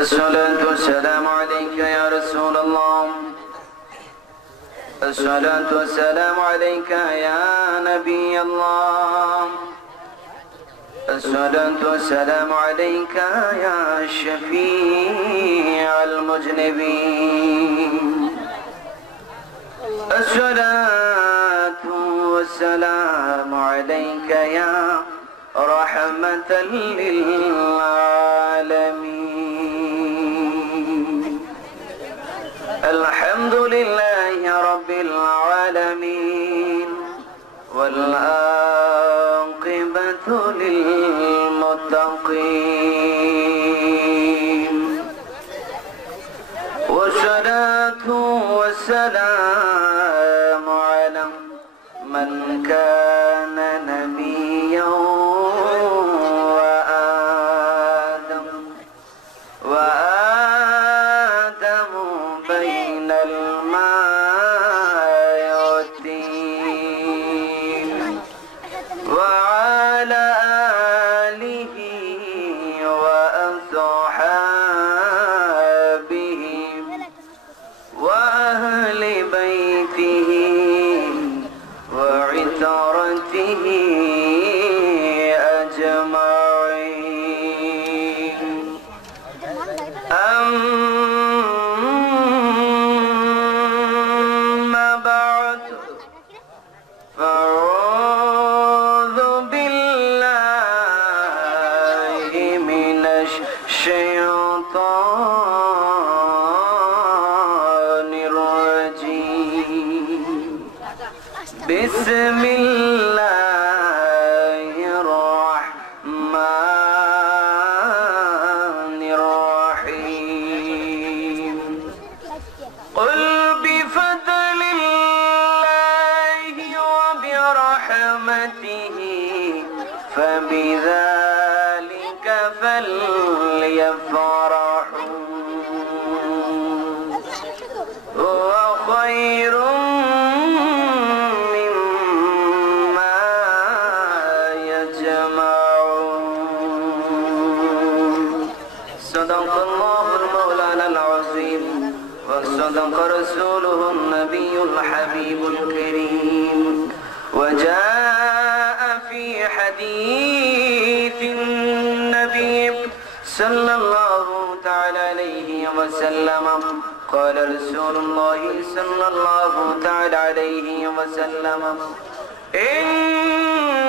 الصلاة والسلام عليك يا رسول الله. الصلاة والسلام عليك يا نبي الله. الصلاة والسلام عليك يا شفيع المذنبين. الصلاة والسلام عليك يا رحمة للعالمين. الحمد لله رب العالمين والعاقبة للمتقين، والصلاة والسلام على من كان نبيا وآدم بين الماء والدين، وعلى آله وأصحابه وأهل بيته وعترته أجمعين. أما بعد، فأعوذ بالله من الشيطان الرجيم. بسم الله الرحمن الرحيم. قل بفضل الله وبرحمته فبذلك فليفرحوا هو خير مما يجمعون. صدق الله المولانا العظيم وصدق رسوله النبي الحبيب الكريم. وجاء في حديث النبي صلى الله تعالى عليه وسلم قال رسول الله صلى الله تعالى عليه وسلم: إني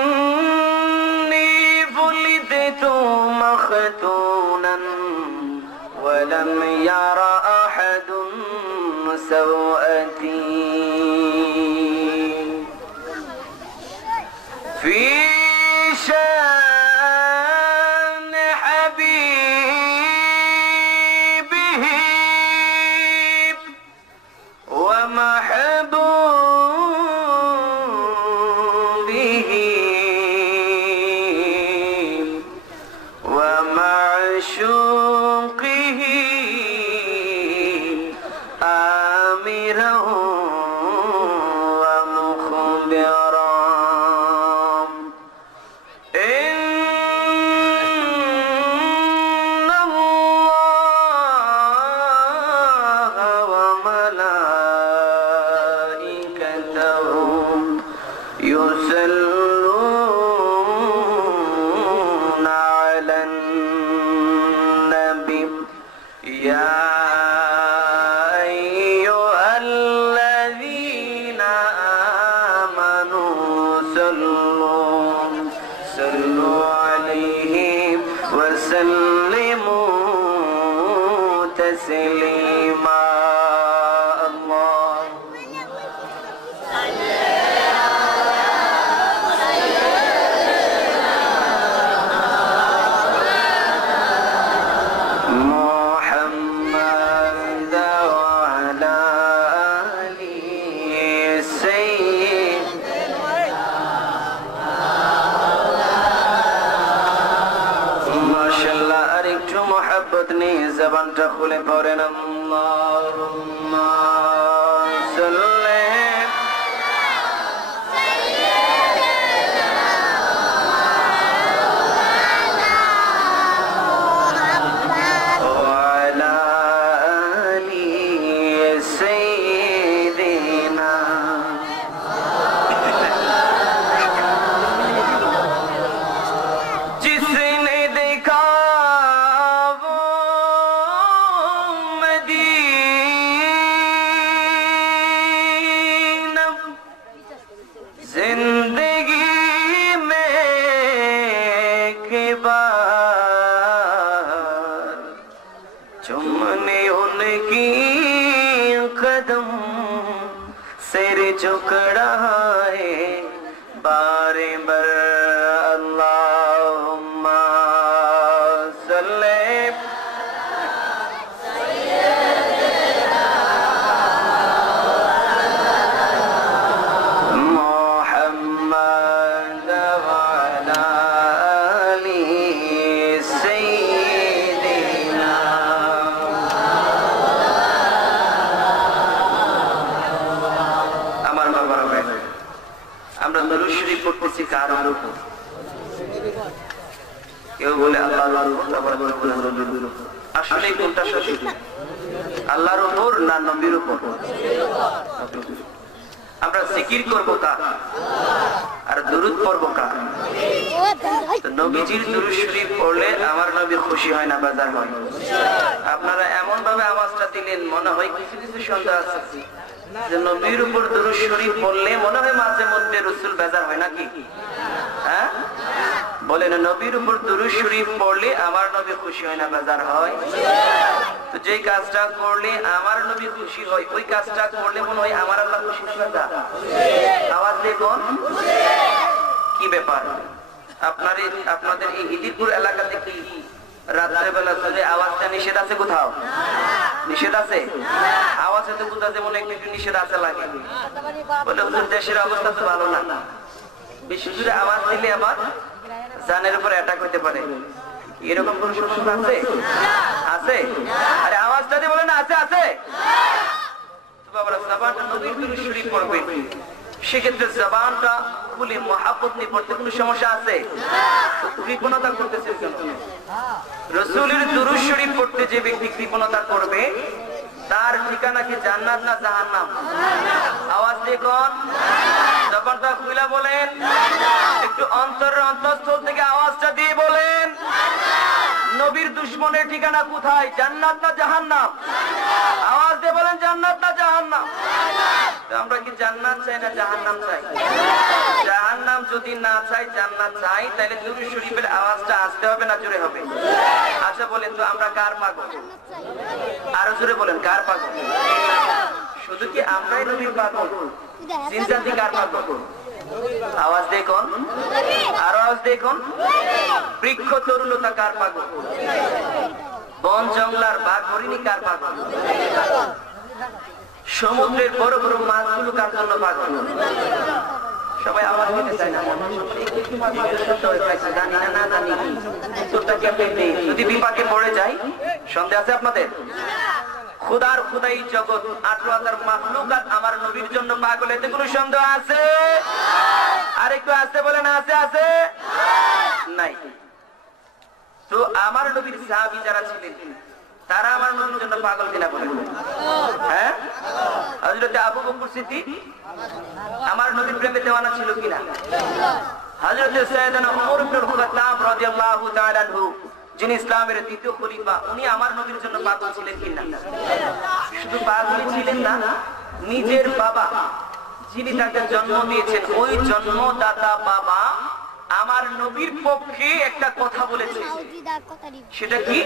ولدت مختونا ولم ير أحد سوءتي. في شان حبيبه ومحبوبه ومعشوقه آمرا ومخبرا. إن الله وملائكته يصلون على النبي يا أيها الذين آمنوا صلوا عليه وسلموا تسليما. الله محمد وعلى آله سيد মাশাআল্লাহ। আরেকটু মোহাব্বত নিয়ে জবানটা খুলে পড়েন আল্লাহুম্মা সাল্লি चुमने उनकी कदम सिर झुक रहा है बारे बर अल्लाहुम्मा सल्ले কেউ বলে আল্লাহর আসলে কোনটা সঠিক আল্লাহর উপর না নবীর উপর আমরা জিকির করব কার আর দরুদ পড়ব কার তো নবীজির দরুদ শরীফ পড়লে আমার নবী খুশি হয় না বাজার হয় আপনারা এমন ভাবে আওয়াজটা দিলেন মনে হয় কিছু কিছু সন্দেহ আছে যে নবীর উপর দরুদ শরীফ পড়লে মনে হয় মাঝে মধ্যে রাসূল বেজার হয় নাকি হ্যাঁ বলেন নবীর উপর দরুদ শরীফ পড়লে আমার নবী খুশি হয় না বেজার হয় তো যে কাজটা করলে আমার নবী খুশি হয় ওই কাজটা করলে মনে হয় আমার আল্লাহ খুশি হবে না আওয়াজ দেখুন কি ব্যাপার আপনাদের এই হিদিরপুর এলাকাতে কি রাতের বেলা চলে আওয়াজটা নিষেধ আছে কোথাও নিষেধ আছে আওয়াজে তো কোথাও যেমন একটু নিষেধ আছে লাগে বলে হুজুর দেশের অবস্থা তো ভালো না বেশি জোরে আওয়াজ দিলে আবার জানের উপর অ্যাটাক হতে পারে এরকম কোন সমস্যা আছে আছে আরে আওয়াজটা দিয়ে বলেন আছে আছে তো বাবারা জবানটা নবীর দরুদ শরীফ পড়বেন সেক্ষেত্রে জবানটা খুলে মহব্বত নিয়ে পড়তে কোনো সমস্যা আছে কৃপণতা করতেছে কেন রাসূলের দরুদ শরীফ পড়তে যে ব্যক্তি কৃপণতা করবে তার ঠিকানা কি জান্নাত না জাহান্নাম আওয়াজ দেখুন জবানটা খুলে বলেন একটু অন্তরের অন্তঃস্থল থেকে আওয়াজটা দিয়ে বলেন নবীর দুশমনের ঠিকানা কোথায় জান্নাত না জাহান্নাম আওয়াজ দিয়ে বলেন জান্নাত না জাহান্নাম আমরা কি জান্নাত চাই না জাহান্নাম চাই জাহান্নাম যদি না চাই জান্নাত চাই তাহলে দরুদ শরীফের আওয়াজটা আসতে হবে না জোরে হবে আচ্ছা বলেন তো আমরা কার পাগল আরো জোরে বলেন কার পাগল শুধু কি আমরাই নবীর পাগল জিন জাতি কার পাগল আওয়াজ দেখুন আর আওয়াজ দেখুন বৃক্ষ তরুলতা কার পাগল বন জঙ্গলার বাঘ হরিণী কার পাগল সমুদ্রের বড় বড় মাছগুলো কার জন্য পাগল সবাই আওয়াজ দিতে চায় না জানি না না জানি যদি বিপাকে পড়ে যায় সন্দেহ আছে আপনাদের খুদার খুদাই জগৎ 18,000 মাখলুকাত আমার নবীর জন্য পাগল এতে কোনো সন্দেহ আছে আর একটু আছে বলেন আছে আছে নাই তো আমার নবীর সাহাবী যারা ছিলেন তারা আমার নবীর জন্য পাগল কিনা বলেন হ্যাঁ হযরত আবু বকর সিদ্দিক আমার নবীর প্রেমে দেওয়ানা ছিল কিনা হযরত সাইয়েদনা ওমর ইবনে খাত্তাব রাদিয়াল্লাহু তাআলা আনহু যিনি ইসলামের দ্বিতীয় খলিফা উনি আমার নবীর জন্য পাগল ছিলেন কিনা শুধু পাগল ছিলেন না নিজের বাবা যিনি তাকে জন্ম দিয়েছেন ওই জন্মদাতা বাবা আমার নবীর পক্ষে একটা কথা বলেছে সেটা কি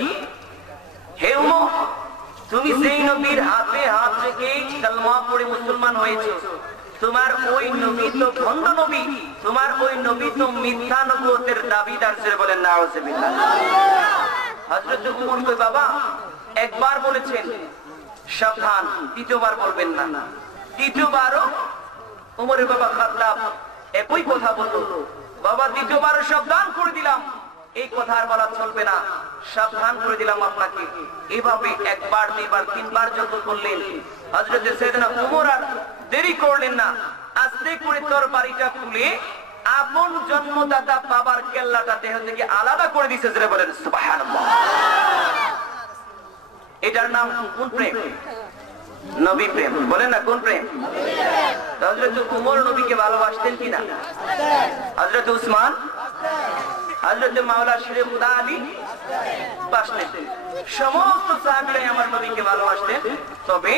হে উম্মত তুমি যেই নবীর হাতে হাত রেখে কালেমা পড়ে মুসলমান হয়েছো তোমার ওই নবী তো ভণ্ড নবী তোমার ওই নবী তো মিথ্যা নবুয়তের দাবিদার ছিল বলেন নাউযুবিল্লাহ হযরত ওমর কই বাবা একবার বলেছেন সাবধান দ্বিতীয়বার বলবেন না তৃতীয়বারও ওমরের বাবা খাত্তাব একই কথা বলল বাবা দ্বিতীয়বারও সাবধান করে দিলাম এই কথা আর বলা চলবে না সাবধান করে দিলাম আপনাকে এইভাবে একবার দুইবার তিনবার যত বললেন হযরত সাইয়েদনা ওমর আর দেরি করলেন না আস্তে করে তরবারিটা খুলে আপন জন্মদাতা বাবার কেল্লাটা দেহ থেকে আলাদা করে দিয়েছে যারা বলেন সুবহানাল্লাহ এটার নাম কোন প্রেম নবী প্রেম বলেন না কোন প্রেম হযরত ওমর নবীকে ভালোবাসতেন কিনা হযরত উসমান হযরত মাওলা শেরে খুদা আলী বাসলেন সমস্ত সাহাবীরা আমার নবীকে ভালোবাসতেন তবে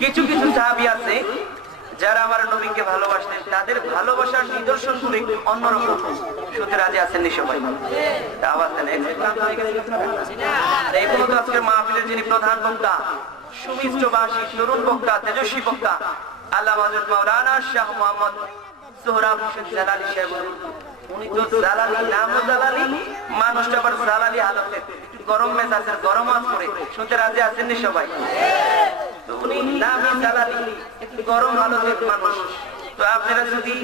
কিছু কিছু সাহাবী আছে যারা আমার নবীকে ভালোবাসতেন তাদের ভালোবাসার নিদর্শন গুলো অন্যরকম শুনতে রাজি আছেন নি সবাই আওয়াজ দেন আর এই মতো আজকের মাহফিলের যিনি প্রধান বক্তা, সুমিষ্টভাষী তরুণ বক্তা, তেজস্বী বক্তা, আল্লামা হযরত মাওলানা শাহ মোহাম্মদ সোহরাব হোসেন জালালী সাহেব। উনি তো জালালী, নামও জালালী, মানুষটা আবার জালালী হালতে, গরম মেজাজের, গরম আজ করে শুনতে রাজি আছেন নি সবাই? তো উনি নামই জালালী, একটু গরম হালতের মানুষ। তো আপনারা যদি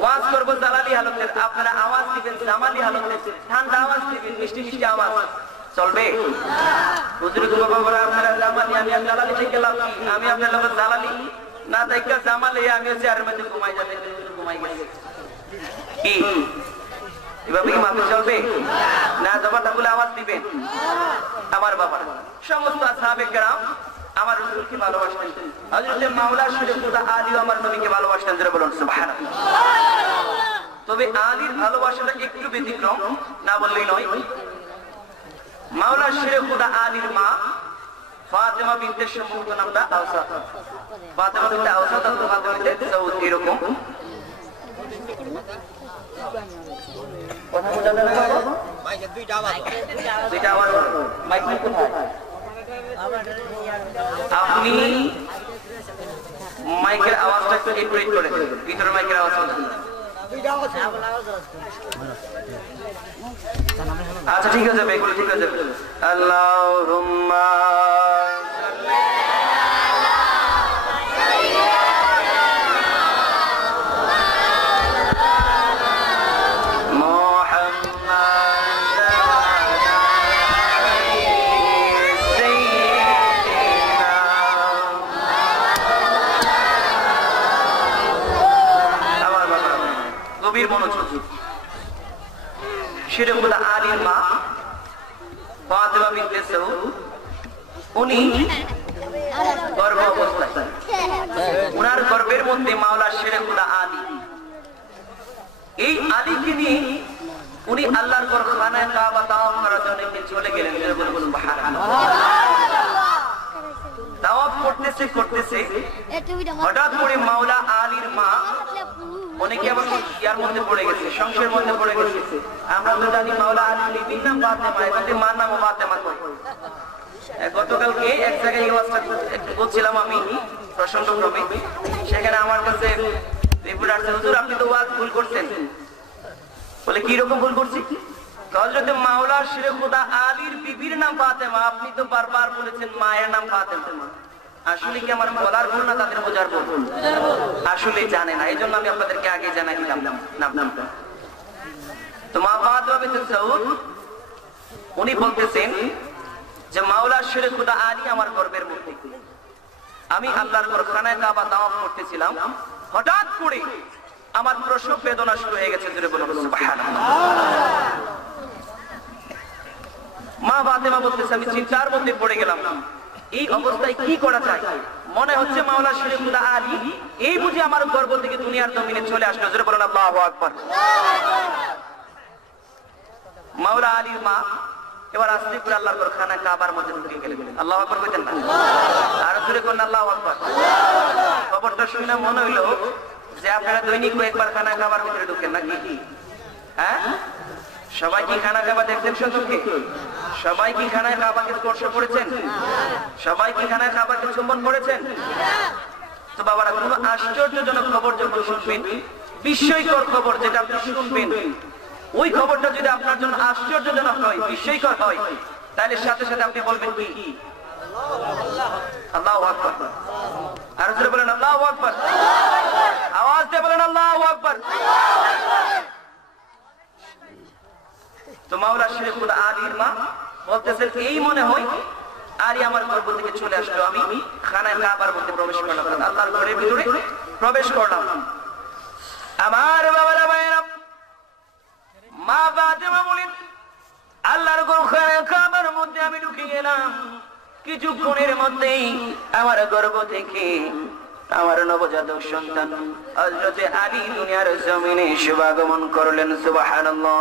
ওয়াজ করবো জালালী হালতের, আপনারা আওয়াজ দিবেন জামালি হালতের, ঠান্ডা আওয়াজ দিবেন, মিষ্টি মিষ্টি আওয়াজ, চলবে? বুজুর্গ বাবারা আপনারা জামালি, আমি জালালী থেকে গেলাম, আমি আপনার লোক জালালী না দেখা জামালে আমি চেয়ারের মধ্যে ঘুমাই যাতে ঘুমাই গেছে কি এভাবে কি মাথা চলবে না? জবাটা বলে আওয়াজ দিবেন। আমার বাবা সমস্ত আসহাবে কেরাম আমার রাসূলকে ভালোবাসতেন, হযরত মাওলা শরীফ খুদা আলী আমার নবীকে ভালোবাসতেন, যারা বলুন সুবহানাল্লাহ। তবে আলীর ভালোবাসাটা একটু ব্যতিক্রম, না বললেই নয়। মাওলা শরীফ খুদা আলীর মা ফাতেমা বিনতে সম্পূর্ণ নামটা আওসাত, ফাতেমা বিনতে আওসাত আর ফাতেমা বিনতে সাউদ, এরকম কথা বোঝা যায় না বাবা? মাইকের দুইটা আওয়াজ, মাইক কোথায়? আপনি মাইকের আওয়াজটা একটু ইনক্রিজ করে দেন, ভিতরে মাইকের আওয়াজ হবে। আচ্ছা ঠিক আছে, বেগুলো ঠিক আছে। আল্লাহুম্মা আলীর মা ফাতেমা বিনতে সাউদ, উনি গর্ভ অবস্থায়, উনার গর্ভের মধ্যে মাওলা শেরেখুল্লাহ আলী, এই আলীকে নিয়ে উনি আল্লাহর ঘর খানায় কাবা তাওয়াফ করার জন্য চলে গেলেন। তাওয়াফ করতেছে করতেছে হঠাৎ করে মাওলা আলীর মা, অনেকে আবার ইয়ার মধ্যে পড়ে গেছে, সংসারের মধ্যে পড়ে গেছে। আমরা তো জানি মাওলা আলীর বিবির নাম ফাতেমা, এখানে মার নামও ফাতেমা। গতকালকে এক জায়গায় এই ওয়াজটা বলছিলাম আমি প্রসঙ্গক্রমে, সেখানে আমার কাছে রিপোর্ট আসছে, হুজুর আপনি তো ওয়াজ ভুল করছেন। বলে কি রকম ভুল করছি? হযরত মাওলা শেরেখুদা আলীর বিবির নাম ফাতেমা, আপনি তো বারবার বলেছেন মায়ের নাম ফাতেমা। আসলে কি আমার বলার ভুল না তাদের বোঝার ভুল? আসলে জানে না, এই জন্য আমি আপনাদেরকে আগে জানাই দিলাম নামটা। তো মা ফাতেমা বিনতে সাউদ উনি বলতেছেন যে মাওলা শেরেখুদা আলী আমার গর্ভের মধ্যে, আমি আল্লাহর ঘর খানায় কাবা তাওয়াফ করতেছিলাম, হঠাৎ করে আমার প্রসব বেদনা শুরু হয়ে গেছে। জোরে বলুন সুবহানাল্লাহ। মা ফাতেমা বলতেছে আমি চিন্তার মধ্যে পড়ে গেলাম, এই অবস্থায় কি করা যায়? মনে হচ্ছে মাওলা শেরেখুদা আলী এই বুঝি আমার গর্ভ থেকে দুনিয়ার জমিনে চলে আসলো। জোরে বলুন আল্লাহু আকবার। মাওলা আলীর মা এবার আস্তে করে আল্লাহর ঘর খানা কাবার মধ্যে ঢুকে গেলেন। আল্লাহু আকবার কইতেন না? আর জোরে কোন আল্লাহু আকবার। খবরটা শুনে মনে হইলো যে আপনারা দৈনিক কয়েকবার খানা খাবার ভিতরে ঢুকেন নাকি? হ্যাঁ, সবাই কি খানা খাবার দেখছেন? সত্যি সবাই কি খানায় কাবাকে স্পর্শ করেছেন? সবাই কি খানায় কাবাকে চুম্বন করেছেন? তো বাবারা, কোনো আশ্চর্যজনক খবর যখন শুনবেন, বিস্ময়কর খবর যেটা আপনি শুনবেন, ওই খবরটা যদি আপনার জন্য আশ্চর্যজনক হয়, বিস্ময়কর হয়, তাহলে সাথে সাথে আপনি বলবেন কি? আল্লাহু আকবার। আর জোরে বলেন আল্লাহু আকবার। আওয়াজ দিয়ে বলেন আল্লাহু আকবার। তো মাওলা শেরেখুদা আলীর মা বলতেছেন এই মনে হয় আলী আমার গর্ভ থেকে চলে আসলো, আমি খানায় কাবার মধ্যে প্রবেশ করলাম, আল্লাহর ঘরের ভিতরে প্রবেশ করলাম। আমার বাবারা ভাইয়েরা, মা ফাতেমা বলেন আল্লাহর ঘর খানায় কাবার মধ্যে আমি ঢুকে গেলাম, কিছুক্ষণের মধ্যেই আমার গর্ভ থেকে আমার নবজাতক সন্তান হযরত আলী দুনিয়ার জমিনে শুভাগমন করলেন। সুবহানাল্লাহ।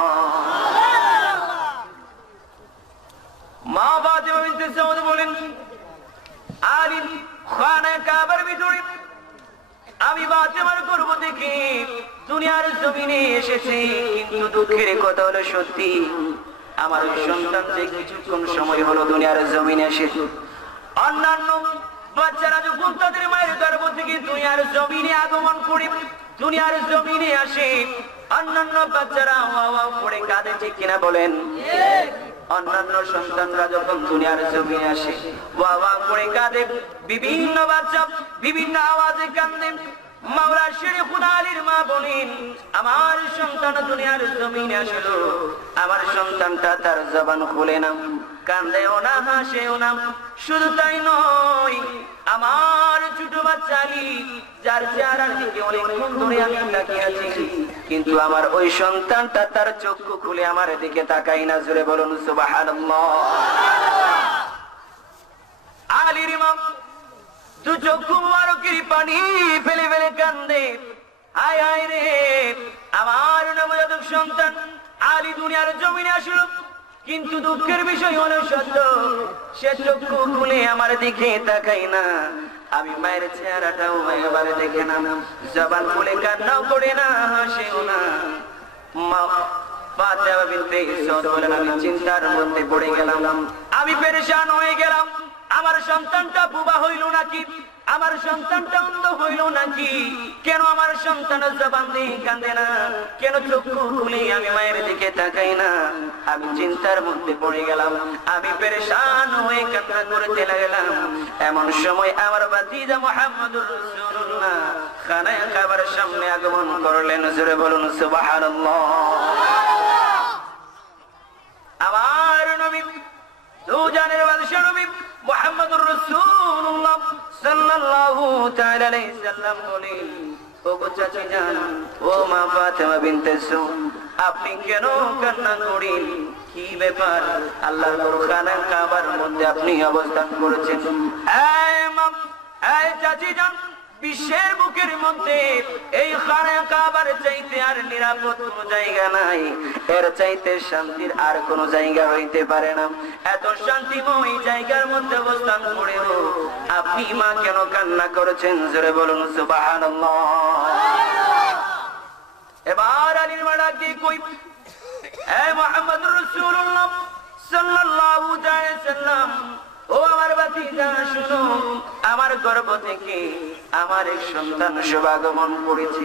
মা ফাতেমা বিনতে সাউদ বলেন আলী খানায় কাবার ভিতরে আমি ফাতেমার গর্ভ থেকে দুনিয়ার জমিনে এসেছি, কিন্তু দুঃখের কথা হলো সত্যি আমার ওই সন্তান যে কিছুক্ষণ সময় হলো দুনিয়ার জমিনে এসে, অন্যান্য বাচ্চারা যখন তাদের মায়ের গর্ভ থেকে দুনিয়ার জমিনে আগমন করে দুনিয়ার জমিনে আসে, অন্যান্য বাচ্চারা ওয়া পড়ে কাঁদে, ঠিক কিনা বলেন? অন্যান্য সন্তানরা যখন দুনিয়ার জমিনে আসে ওয়া পড়ে কাঁদে, বিভিন্ন বাচ্চা বিভিন্ন আওয়াজে কাঁদে। মাওলা শেরে খুদা আলীর মা বলেন, আমার সন্তান দুনিয়ার জমিনে আসলো, আমার সন্তানটা তার জবান খুলে না, কান্দেও না, হাসেও না। শুধু তাই নয়, আমার ছোট বাচ্চা আলী, যার চেহারার দিকে অনেকক্ষণ ধরে আমি তাকিয়ে আছি, কিন্তু আমার ওই সন্তানটা তার চক্ষু খুলে আমার দিকে তাকাই না। জোরে বলুন সুবহানাল্লাহ। আলীর মা দু চক্ষু মুবারকের পানি ফেলে ফেলে কান্দে, হায় হায় রে, আমার নবজাতক সন্তান আলী দুনিয়ার জমিনে আসলো, কিন্তু দুঃখের বিষয় হলো সত্য, সে চক্ষু খুলে আমার দিকে তাকাই না। আমি মায়ের চেহারাটাও এবারে দেখে না, জবান খুলে কান্নাও করে না, হাসেও না। মা ফাতেমা বিনতে ইসমাঈল বলেন, আমি চিন্তার মধ্যে পড়ে গেলাম, আমি পেরেশান হয়ে গেলাম। আমার সন্তানটা বোবা হইল নাকি? আমার সন্তানটা অন্ধ হইল নাকি? কেন আমার সন্তান জবান দিয়ে কাঁদে না? কেন চক্ষু খুলে আমি মায়ের দিকে তাকাই না? আমি চিন্তার মধ্যে পড়ে গেলাম, আমি পেরেশান হয়ে কান্না করতে লাগলাম। এমন সময় আমার ভাতিজা মুহাম্মদুর রাসূলুল্লাহ খানায় কাবার সামনে আগমন করলেন। জোরে বলুন সুবহানাল্লাহ। আমার নবী, দুজানের বাদশা নবী মুহাম্মদুর রাসূলুল্লাহ সাল্লাল্লাহু তাআলা আলাইহি সাল্লাম বলেন, ও চাচি জান, ও মা ফাতেমা বিনতে ইসমাঈল, আপনি কেন কান্না করেন? কি ব্যাপার? আল্লাহর খানা কাবার মধ্যে আপনি অবস্থান করেছেন। এই মা, এই চাচি জান, বিশ্বের বুকের মধ্যে এই খানা কাবার চাইতে আর নিরাপদ কোনো জায়গা নাই, এর চাইতে শান্তির আর কোনো জায়গা হইতে পারে না। এত শান্তিময় জায়গার মধ্যে অবস্থান করেও আপনি মা কেন কান্না করেছেন? জোরে বলুন সুবহানাল্লাহ। এবার আলীর মা ডাকে কই, এ মুহাম্মদুর রাসূলুল্লাহ সাল্লাল্লাহু আলাইহি সাল্লাম, ও আমার ভাতিজা শুনো, আমার গর্ভ থেকে আমার এক সন্তান শুভাগমন করেছে।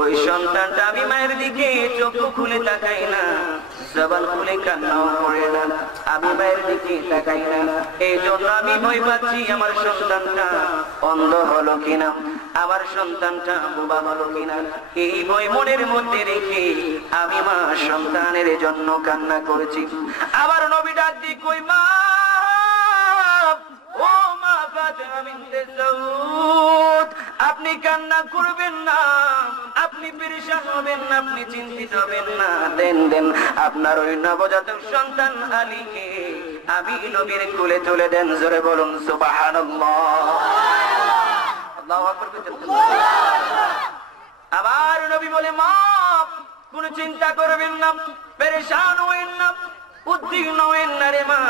ওই সন্তানটা আমি মায়ের দিকে চক্ষু খুলে তাকাই না, জবান খুলে কান্নাও করে না, আমি মায়ের দিকে তাকাই না। এই জন্য আমি ভয় পাচ্ছি আমার সন্তানটা অন্ধ হলো কিনা, আমার সন্তানটা বোবা হলো কিনা। এই ভয় মনের মধ্যে রেখে আমি মা সন্তানের জন্য কান্না করেছি। আবার নবী ডাক দিয়ে কই, মা, ও মা ফাতেমা বিনতে ইসমাঈল, আপনি কান্না করবেন না, আপনি পেরেশান হবেন না, আপনি চিন্তিত হবেন না। দেন দেন আপনার ওই নবজাতক সন্তান আলীকে আমি নবীর কোলে তুলে দেন। জোরে বলুন সুবহানাল্লাহ। আল্লাহু আকবার। আবার নবী বলে, মা, কোনো চিন্তা করবেন না, পেরেশান হবেন না, উদ্বিগ্ন হবেন না রে মা,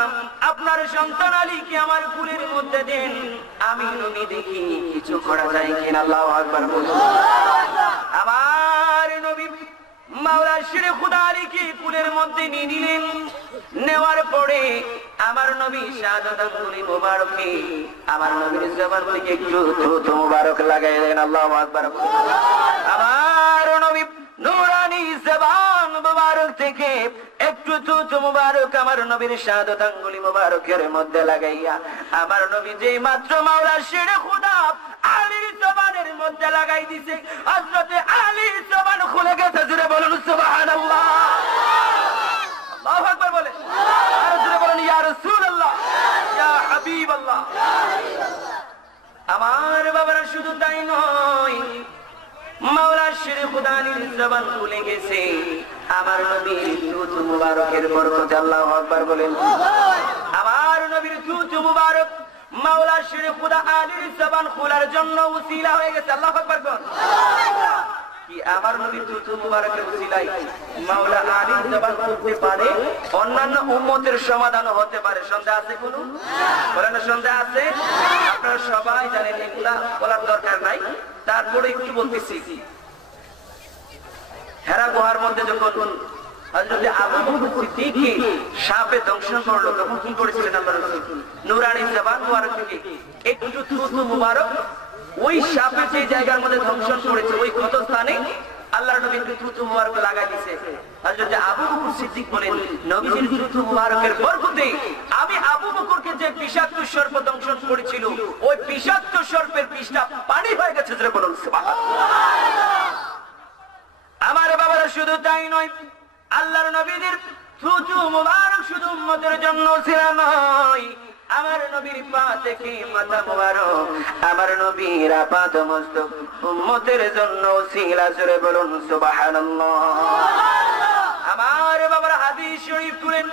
আপনার সন্তান আলীকে আমার কুলের মধ্যে দেন, আমি নবী দেখি কিছু করা যায় কিনা। আল্লাহু আকবার বলুন। আমার নবী মাওলা শেরে খুদা আলীকে কুলের মধ্যে নিয়ে নিলেন। নেওয়ার পরে আমার নবী শাহাদাত আঙ্গুলি মোবারকে আমার নবীর জবান থেকে একটু থুতু মোবারক লাগাই দেন। আল্লাহু আকবার। আমার নবী নূরানি জবান মোবারক থেকে একটু থুতু মোবারক আমার নবীর শাহাদাত আঙ্গুলি মোবারকের মধ্যে লাগাইয়া আমার নবী যে মাত্র মাওলা শেরে খুদা আলীর জবানের মধ্যে লাগাই দিয়েছে, হযরতে আলীর জবান খুলে গেছে। জোরে বলুন সুবহানাল্লাহ। আল্লাহু আকবার বলে, আর জোরে বলুন ইয়া রাসূলুল্লাহ, ইয়া হাবিবাল্লাহ। আমার বাবারা শুধু তাই নয়, মাওলা শেরে খুদা আলীর জবান খুলে গেছে আমার নবীর থুতু মুবারকের বরকতে। আল্লাহু আকবার বলেন। আমার নবীর থুতু মুবারক মাওলা শেরে খুদা আলীর জবান খোলার জন্য উসিলা হয়ে গেছে। আল্লাহু আকবার বল। কি আমার নবীর থুতু মুবারকের উসিলায় মাওলা আলীর জবান খুলতে পারে, অন্যান্য উম্মতের সমাধান হতে পারে। সন্দেহ আছে কোনো? বলেন সন্দেহ আছে? আপনারা সবাই জানেন, এগুলা বলার দরকার নাই, তারপরে একটু বলতেছি। হেরা গুহার মধ্যে যখন হযরত আবু বকর সিদ্দিক সাপে দংশন করলো, তখন কি করেছিলেন আল্লাহর রাসূল? নূরানি জবান মুবারক থেকে একটু থুতু মুবারক ওই সাপে যে জায়গার মধ্যে দংশন করেছে ওই ক্ষত স্থানে আল্লাহর নবী থুতু মুবারক লাগাই দিয়েছে। হযরত আবু বকর সিদ্দিক বলেন, নবীজির থুতু মুবারকের বরকতে আমি আবু বকরকে যে বিষাক্ত সর্প দংশন করেছিল ওই বিষাক্ত সর্পের বিষটা পানি হয়ে গেছে। জোরে বলুন সুবহানাল্লাহ। আমার বাবারা, শুধু তাই নয়, আল্লাহর নবীদের থুতু মুবারক শুধু উম্মতের জন্য ছিল নয়, আমার নবীর পা থেকে মাথা মুবারক, আমার নবীর আপাত মস্তক উম্মতের জন্য ছিল। জোরে বলুন সুবহানাল্লাহ। আমার বাবারা, হাদিস শরীফ খুলেন,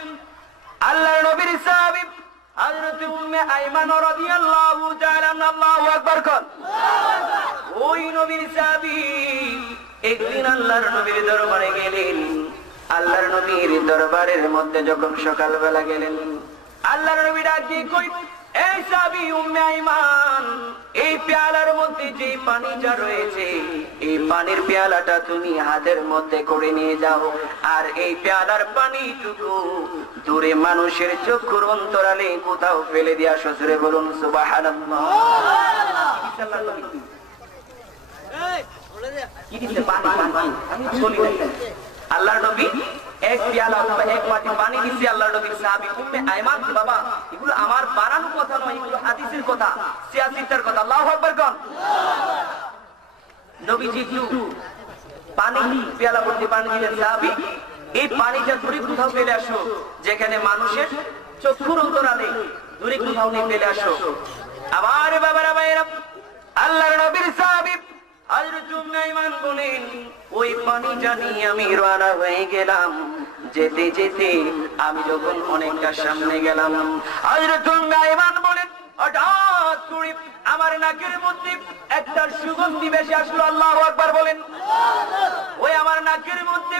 আল্লাহর নবীর সাহাবী হযরত উম্মে আইমান রাদিয়াল্লাহু তাআলা, আল্লাহু আকবার কোন, ওই নবীর সাহাবী একদিন আল্লাহর নবীর দরবারে গেলেন। আল্লাহর নবীর দরবারের মধ্যে যখন সকালবেলা গেলেন, আল্লাহর নবী ডাক দিয়ে কই, এই সাহাবী উম্মে আইমান, এই পেয়ালার মধ্যে যে পানিটা রয়েছে এই পানির পেয়ালাটা তুমি হাতের মধ্যে করে নিয়ে যাও, আর এই পেয়ালার পানিটুকু দূরে মানুষের চক্ষুর অন্তরালে কোথাও ফেলে দিয়ে আসো। জোরে বলুন সুবহানাল্লাহ। কি দিতে পানি? আমি বলি আল্লাহর নবী এক পেয়ালা অথবা এক বাটি পানি দিছে আল্লাহর নবীর সাহাবী উম্মে আইমান। বাবা, এগুলো আমার বানানো কথা নয়, এগুলো হাদিসের কথা, সিয়াসিতার কথা। আল্লাহু আকবার কোন। নবীজি একটু পানি পেয়ালা ভর্তি পানি দিলেন সাহাবী, এই পানিটা দূরে কোথাও ফেলে আসো, যেখানে মানুষের চক্ষুর অন্তরালে দূরে কোথাও নিয়ে ফেলে আসো। আমার বাবারা ভাইরা, আল্লাহর নবীর সাহাবী হযরত উম্মে আইমান বলেন, ওই পানিটা নিয়ে আমি রওনা হয়ে গেলাম। যেতে যেতে আমি যখন অনেকটা সামনে গেলাম, হযরত উম্মে আইমান বলেন, হঠাৎ করে আমার নাকের মধ্যে একটা সুগন্ধি ভেসে আসলো। আল্লাহু আকবার বলেন। ওই আমার নাকের মধ্যে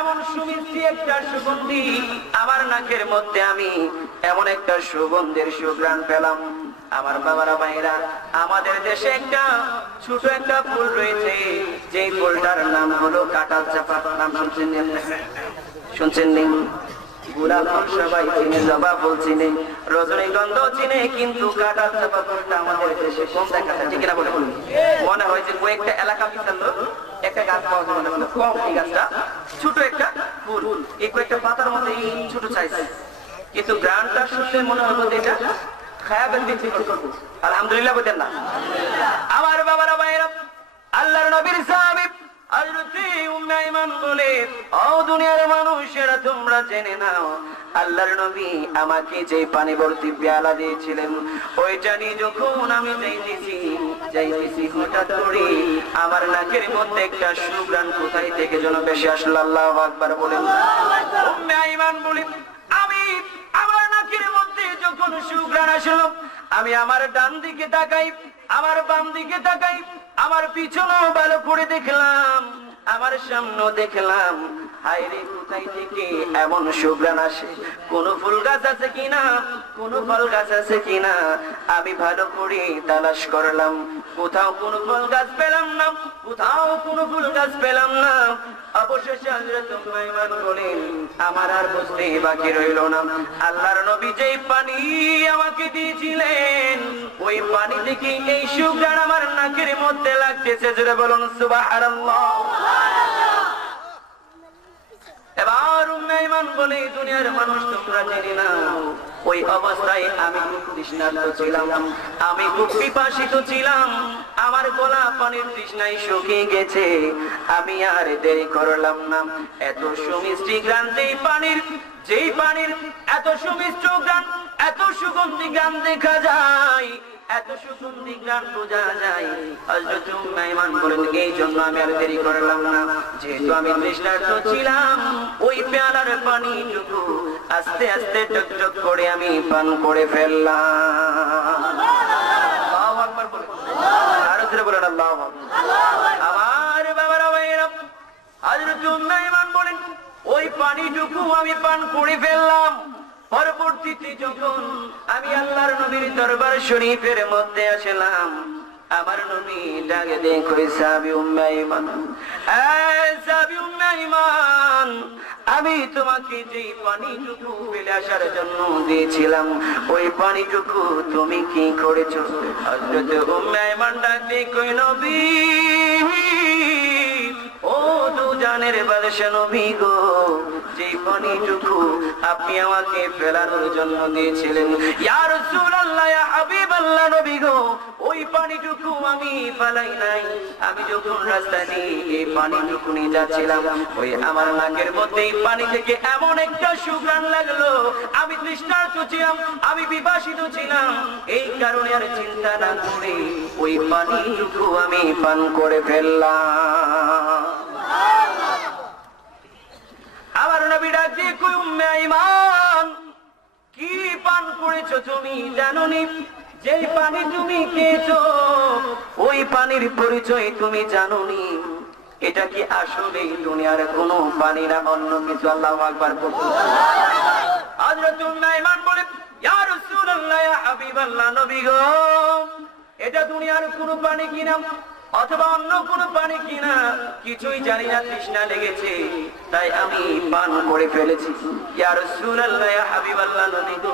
এমন সুমিষ্টি একটা সুগন্ধি, আমার নাকের মধ্যে আমি এমন একটা সুগন্ধের সুঘ্রাণ পেলাম। আমার বাবারা ভাইরা, আমাদের দেশে একটা ছোট একটা ফুল রয়েছে, যে ফুলটার নাম হলো কাঁঠাল চাপা। নাম শুনছেন নি? গোলাপ ফুল সবাই চিনে, জবা ফুল চিনে, রজনীগন্ধা চিনে, কিন্তু কাঁঠাল চাপা ফুলটা আমাদের দেশে কম দেখা যায়। ঠিক না? বলে মনে হয় যে কয়েকটা এলাকা বিশাল একটা গাছ পাওয়া যায়, মানে কম। এই গাছটা ছোট একটা ফুল, এই কয়েকটা পাতার মধ্যে ছোট সাইজ, কিন্তু গ্রানটা শুনলে মনে হলো যে এটা আলহামদুলিল্লাহ বলেন না? আমার বাবারা ভাইরা, আল্লাহর নবীর সাহাবী হযরত উম্মে আইমান বলে, ও দুনিয়ার মানুষেরা তোমরা জেনে নাও, আল্লাহর নবী আমাকে যে পানি ভর্তি পেয়ালা দিয়েছিলেন ওইটা নিয়ে যখন আমি যাইতেছি হঠাৎ করে আমার নাকের মধ্যে একটা সুঘ্রাণ কোথায় থেকে যেন ভেসে আসলো। আল্লাহু আকবার বলেন। উম্মে আইমান বলে, আমি আমার নাকের মধ্যে যখন সুঘ্রাণ আসলো, আমি আমার ডান দিকে তাকাই, আমার বাম দিকে তাকাই, আমার পিছনেও ভালো করে দেখলাম, আমার সামনেও দেখলাম। হায়রে, কোথায় থেকে এমন সুঘ্রাণ আসে? কোন ফুল গাছ আছে কিনা, কোন ফল গাছ আছে কিনা আমি ভালো করে তালাশ করলাম, কোথাও কোন ফল গাছ পেলাম না, কোথাও কোন ফুল গাছ পেলাম না। অবশেষে হযরত উম্মে আইমান বলেন, আমার আর বুঝতে বাকি রইল না, আল্লাহর নবী যেই পানি আমাকে দিয়েছিলেন ওই পানি থেকে এই সুঘ্রাণ আমার নাকের মধ্যে লাগতেছে। জোরে বলুন সুবহানাল্লাহ। এবার উম্মে আইমান বলে, দুনিয়ার মানুষ তোমরা জেনে নাও, ওই অবস্থায় আমি খুব তৃষ্ণার্ত ছিলাম, আমি খুব পিপাসিত ছিলাম, আমার গলা পানির তৃষ্ণায় শুকিয়ে গেছে। আমি আর দেরি করলাম না, এত সুমিষ্টি ঘ্রাণ যেই পানির এত সুমিষ্ট ঘ্রাণ, এত সুগন্ধি ঘ্রাণ দেখা যায়, এত সুগন্ধি ঘ্রাণ বোঝা যায়। হযরত উম্মে আইমান বলেন, এই জন্য আমি আর দেরি করলাম না, যেহেতু আমি তৃষ্ণার্ত ছিলাম, ওই পেয়ালার পানিটুকু আস্তে আস্তে টক টক করে আমি পান করে ফেললাম। আল্লাহু আকবার বলেন। আরো জোরে বলেন আল্লাহু আকবার। আমার বাবারা ভাইরা, হযরত উম্মে আইমান বলেন, ওই পানিটুকু আমি পান করে ফেললাম। পরবর্তীতে যখন আমি আল্লাহর নবীর দরবার শরীফের মধ্যে আসলাম, আমার নবী ডাকে দেখো, সাহাবী উম্মে আইমান, এই সাহাবী উম্মে আইমান, আমি তোমাকে যে পানিটুকু ফেলে আসার জন্য দিয়েছিলাম ওই পানিটুকু তুমি কি করেছো? হযরত উম্মে আইমান ডাক দিয়ে কই নবী, ও দুজানের বাদশা নবী গো, যে পানিটুকু আপনি আমাকে ফেলানোর জন্য দিয়েছিলেন, ইয়া রাসূলুল্লাহ ইয়া হাবিবাল্লাহ নবী গো, ওই পানিটুকু আমি ফেলাই নাই। আমি যখন রাস্তা দিয়ে এই পানিটুকু নিয়ে যাচ্ছিলাম, ওই আমার নাকের মধ্যে এই পানি থেকে এমন একটা সুঘ্রাণ লাগলো, আমি তৃষ্ণার্ত ছিলাম, আমি বিভাসিত ছিলাম, এই কারণে আর চিন্তা না করে ওই পানিটুকু আমি পান করে ফেললাম। আমার নবী ডাক দিয়ে কই উম্মে আইমান, কি পান করেছো তুমি জানোনি? যেই পানি তুমি খেয়েছো ওই পানির পরিচয় তুমি জানোনি? এটা কি আসলে দুনিয়ার কোনো পানি না অন্য কিছু? আল্লাহু আকবার বলুন। হযরত উম্মে আইমান বলে, ইয়া রাসূলুল্লাহ ইয়া হাবিবাল্লাহ নবী গো, এটা দুনিয়ার কোনো পানি কিনা অথবা অন্য কোনো পানি কিনা কিছুই জানি না, তৃষ্ণা লেগেছে তাই আমি পান করে ফেলেছি। ইয়া রাসূলুল্লাহ ইয়া হাবিবাল্লাহ নবী গো,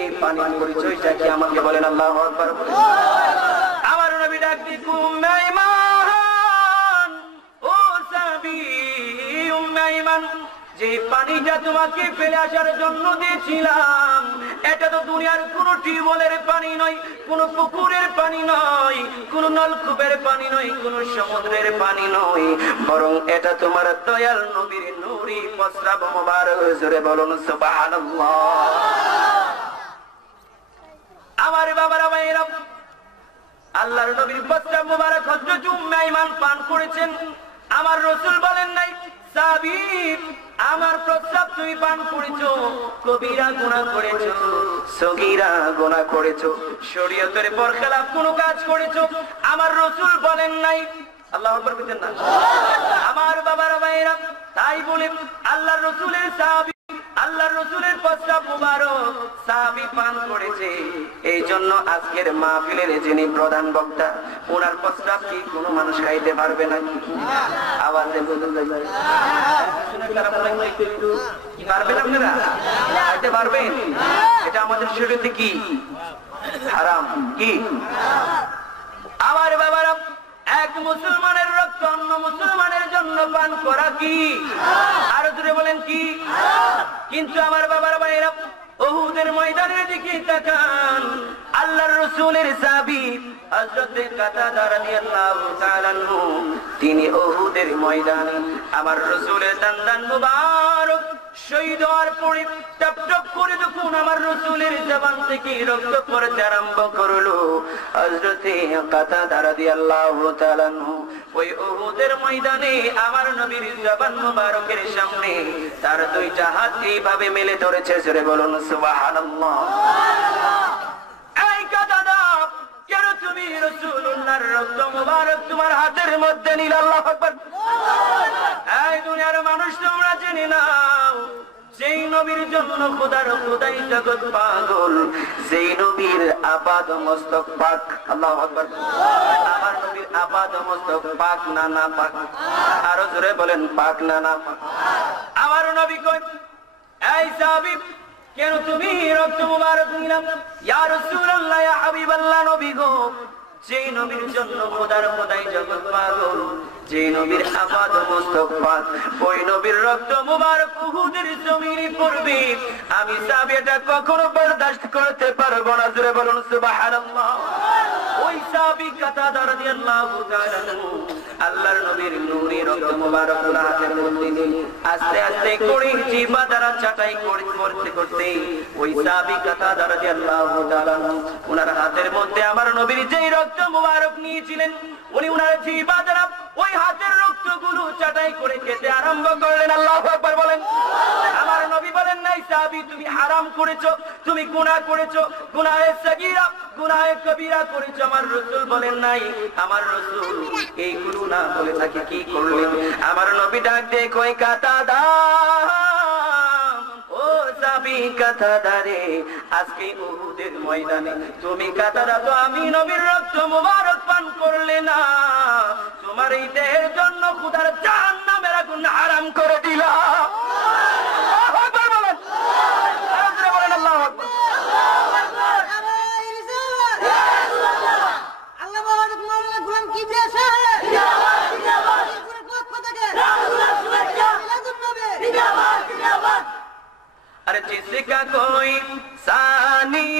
এই পানির পরিচয়টা কি আমাকে বলেন? আল্লাহু আকবার। আমার নবী ডাক দিয়ে উম্মে আইমান, ও সাহাবী উম্মে আইমান, যে পানিটা তোমাকে ফেলে আসার জন্য দিয়েছিলাম এটা তো দুনিয়ার কোন টিউবওয়েলের পানি নয়, কোন পুকুরের পানি নয়, কোন নলকূপের পানি নয়, কোন সমুদ্রের পানি নয়, বরং এটা তোমার দয়াল নবীর নূরি প্রস্রাব মোবারক। জোরে বলুন সুবহানাল্লাহ। আমার বাবারা ভাইরা, আল্লাহর নবীর প্রস্রাব মোবারক হযরত উম্মে আইমান পান করেছেন। আমার রাসূল বলেন নাই, সাহাবী আমার প্রস্রাব তুমি পান করেছো, কবিরা গুনাহ করেছো, সগীরা গুনাহ করেছো, শরীয়তের বরখেলাফ কোনো কাজ করেছো। আমার রাসূল বলেন নাই। আল্লাহু আকবার বলেন না? আমার বাবারা ভাইরা, তাই বলেন আল্লাহর রাসূলের সাহাবী, আল্লাহর রাসূলের প্রস্রাব মুবারক সাহাবী পান করেছে। এই জন্য আজকের মাহফিলের যিনি প্রধান বক্তা, ওনার প্রস্রাব কি কোনো মানুষ খাইতে পারবে নাকি? আওয়াজে বলতে পারবেন আপনারা? খাইতে পারবেন? এটা আমাদের শরীয়তে কি হারাম? কি? আমার বাবারা, এক মুসলমানের রক্ত অন্য মুসলমানের জন্য পান করা কি? আরো জোরে বলেন কি? কিন্তু আমার বাবার ভাইরা, উহুদের ময়দানের দিকে তাকান, আল্লাহর রাসূলের সাহাবী হযরত কাতাদা রাদিয়াল্লাহু তাআলা আনহু, তিনি উহুদের ময়দানে আমার রাসূলের দান্দান মুবারক শহীদ হওয়ার পরে টপ টপ করে যখন আমার রাসূলের জবান থেকে রক্ত পড়তে আরম্ভ করলো, হযরত কাতাদা রাদিয়াল্লাহু তাআলা আনহু ওই উহুদের ময়দানে আমার নবীর জবান মুবারকের সামনে তার দুইটা হাত এইভাবে মেলে ধরেছে। জোরে বলুন সুবহানাল্লাহ। এই কাতাদা, কেন তুমি রাসূলুল্লাহর রক্ত মুবারক তোমার হাতের মধ্যে নিলে? আল্লাহু আকবার। এই দুনিয়ার মানুষ তোমরা জেনে নাও, যেই নবীর জন্য খোদার খোদাই জগৎ পাগল, যেই নবীর আপাদ মস্তক পাক। আল্লাহু আকবার। আমার নবীর আপাদ মস্তক পাক না না পাক? আরো জোরে বলেন, পাক না না পাক? আমার নবী কই, এই সাহাবী কেন তুমি রক্ত মুবারক নিলাম? ইয়া রাসূলুল্লাহ ইয়া হাবিবাল্লাহ নবী গো, যেই নবীর জন্য খোদার খোদাই জগৎ পাগল, যেই নবীর আপাদ মস্তক পাক, ওই নবীর রক্ত মুবারক উহুদের জমিনে পড়বে, আমি সাহাবী এটা কখনো বরদাস্ত করতে পারবো না। জোরে বলুন সুবহানাল্লাহ। ওই সাহাবী কাতাদা রাদিয়াল্লাহু তাআলা আনহু আল্লাহর নবীর নূরি রক্ত মুবারক হাতের মধ্যে নিয়ে আস্তে আস্তে করে জিহ্বা দ্বারা চাটাই করতে করতে ওই সাহাবী কাতাদা রাদিয়াল্লাহু তাআলা আনহু ওনার হাতের মধ্যে আমার নবীর যেই রক্ত মুবারক নিয়েছিলেন, উনি ওনার জিহ্বা দ্বারা ওই হাতের রক্তগুলো চাটাই করে খেতে আরম্ভ করলেন। আল্লাহু আকবার বলেন। আমার নবী বলেন নাই, সাহাবী তুমি হারাম করেছো, তুমি গুনাহ করেছো, গুনাহে সাগীরা গুনাহে কবিরা করেছো। আমার রাসূল বলেন নাই। আমার রাসূল এইগুলো না বলে থাকে কি করলেন? আমার নবী ডাক দিয়ে কই, কাতাদা, ও সাহাবী কাতাদা রে, আজকে উহুদের ময়দানে তুমি কাতাদা তো আমি নবীর রক্ত মুবারক পান করলে না, তোমার এই দেহের জন্য খোদার জাহান্নামের আগুন হারাম করে দিলা।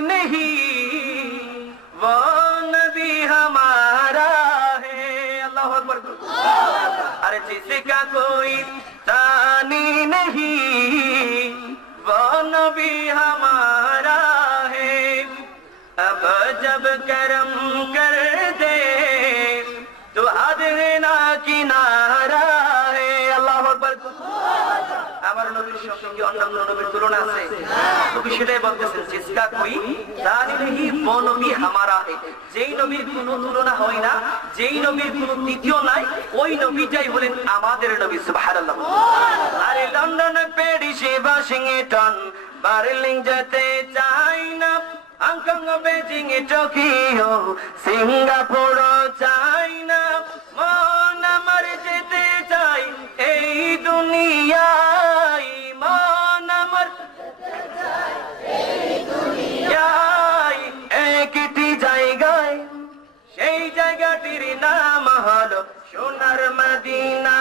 नहीं वो नबी हमारा है। अल्लाह अकबर। अरे जिसका कोई तानी नहीं वो नबी हमारा है। अब जब करम कर दे तो हद ना किनारा है। अल्लाह अकबर। আমার নবীর সঙ্গে অন্যান্য নবীর তুলনা আছে? নবী সেটাই বলতেছেন, জিসকা কোই তানি নেহি वो নবী हमारा है। যেই নবীর কোনো তুলনা হয় না, যেই নবীর কোনো দ্বিতীয় নাই, ওই নবীটাই হলেন আমাদের নবী। সুবহানাল্লাহ। আরে লন্ডন, প্যারিস, ওয়াশিংটন, বার্লিন যেতে চাই না, হংকং, বেজিং, টোকিও, সিঙ্গাপুর চাই না, মন আমার যেতে চাই এই দুনিয়ায়, মন আমার একটি জায়গায়, সেই জায়গাটির নাম হলো সোনার মদিনা,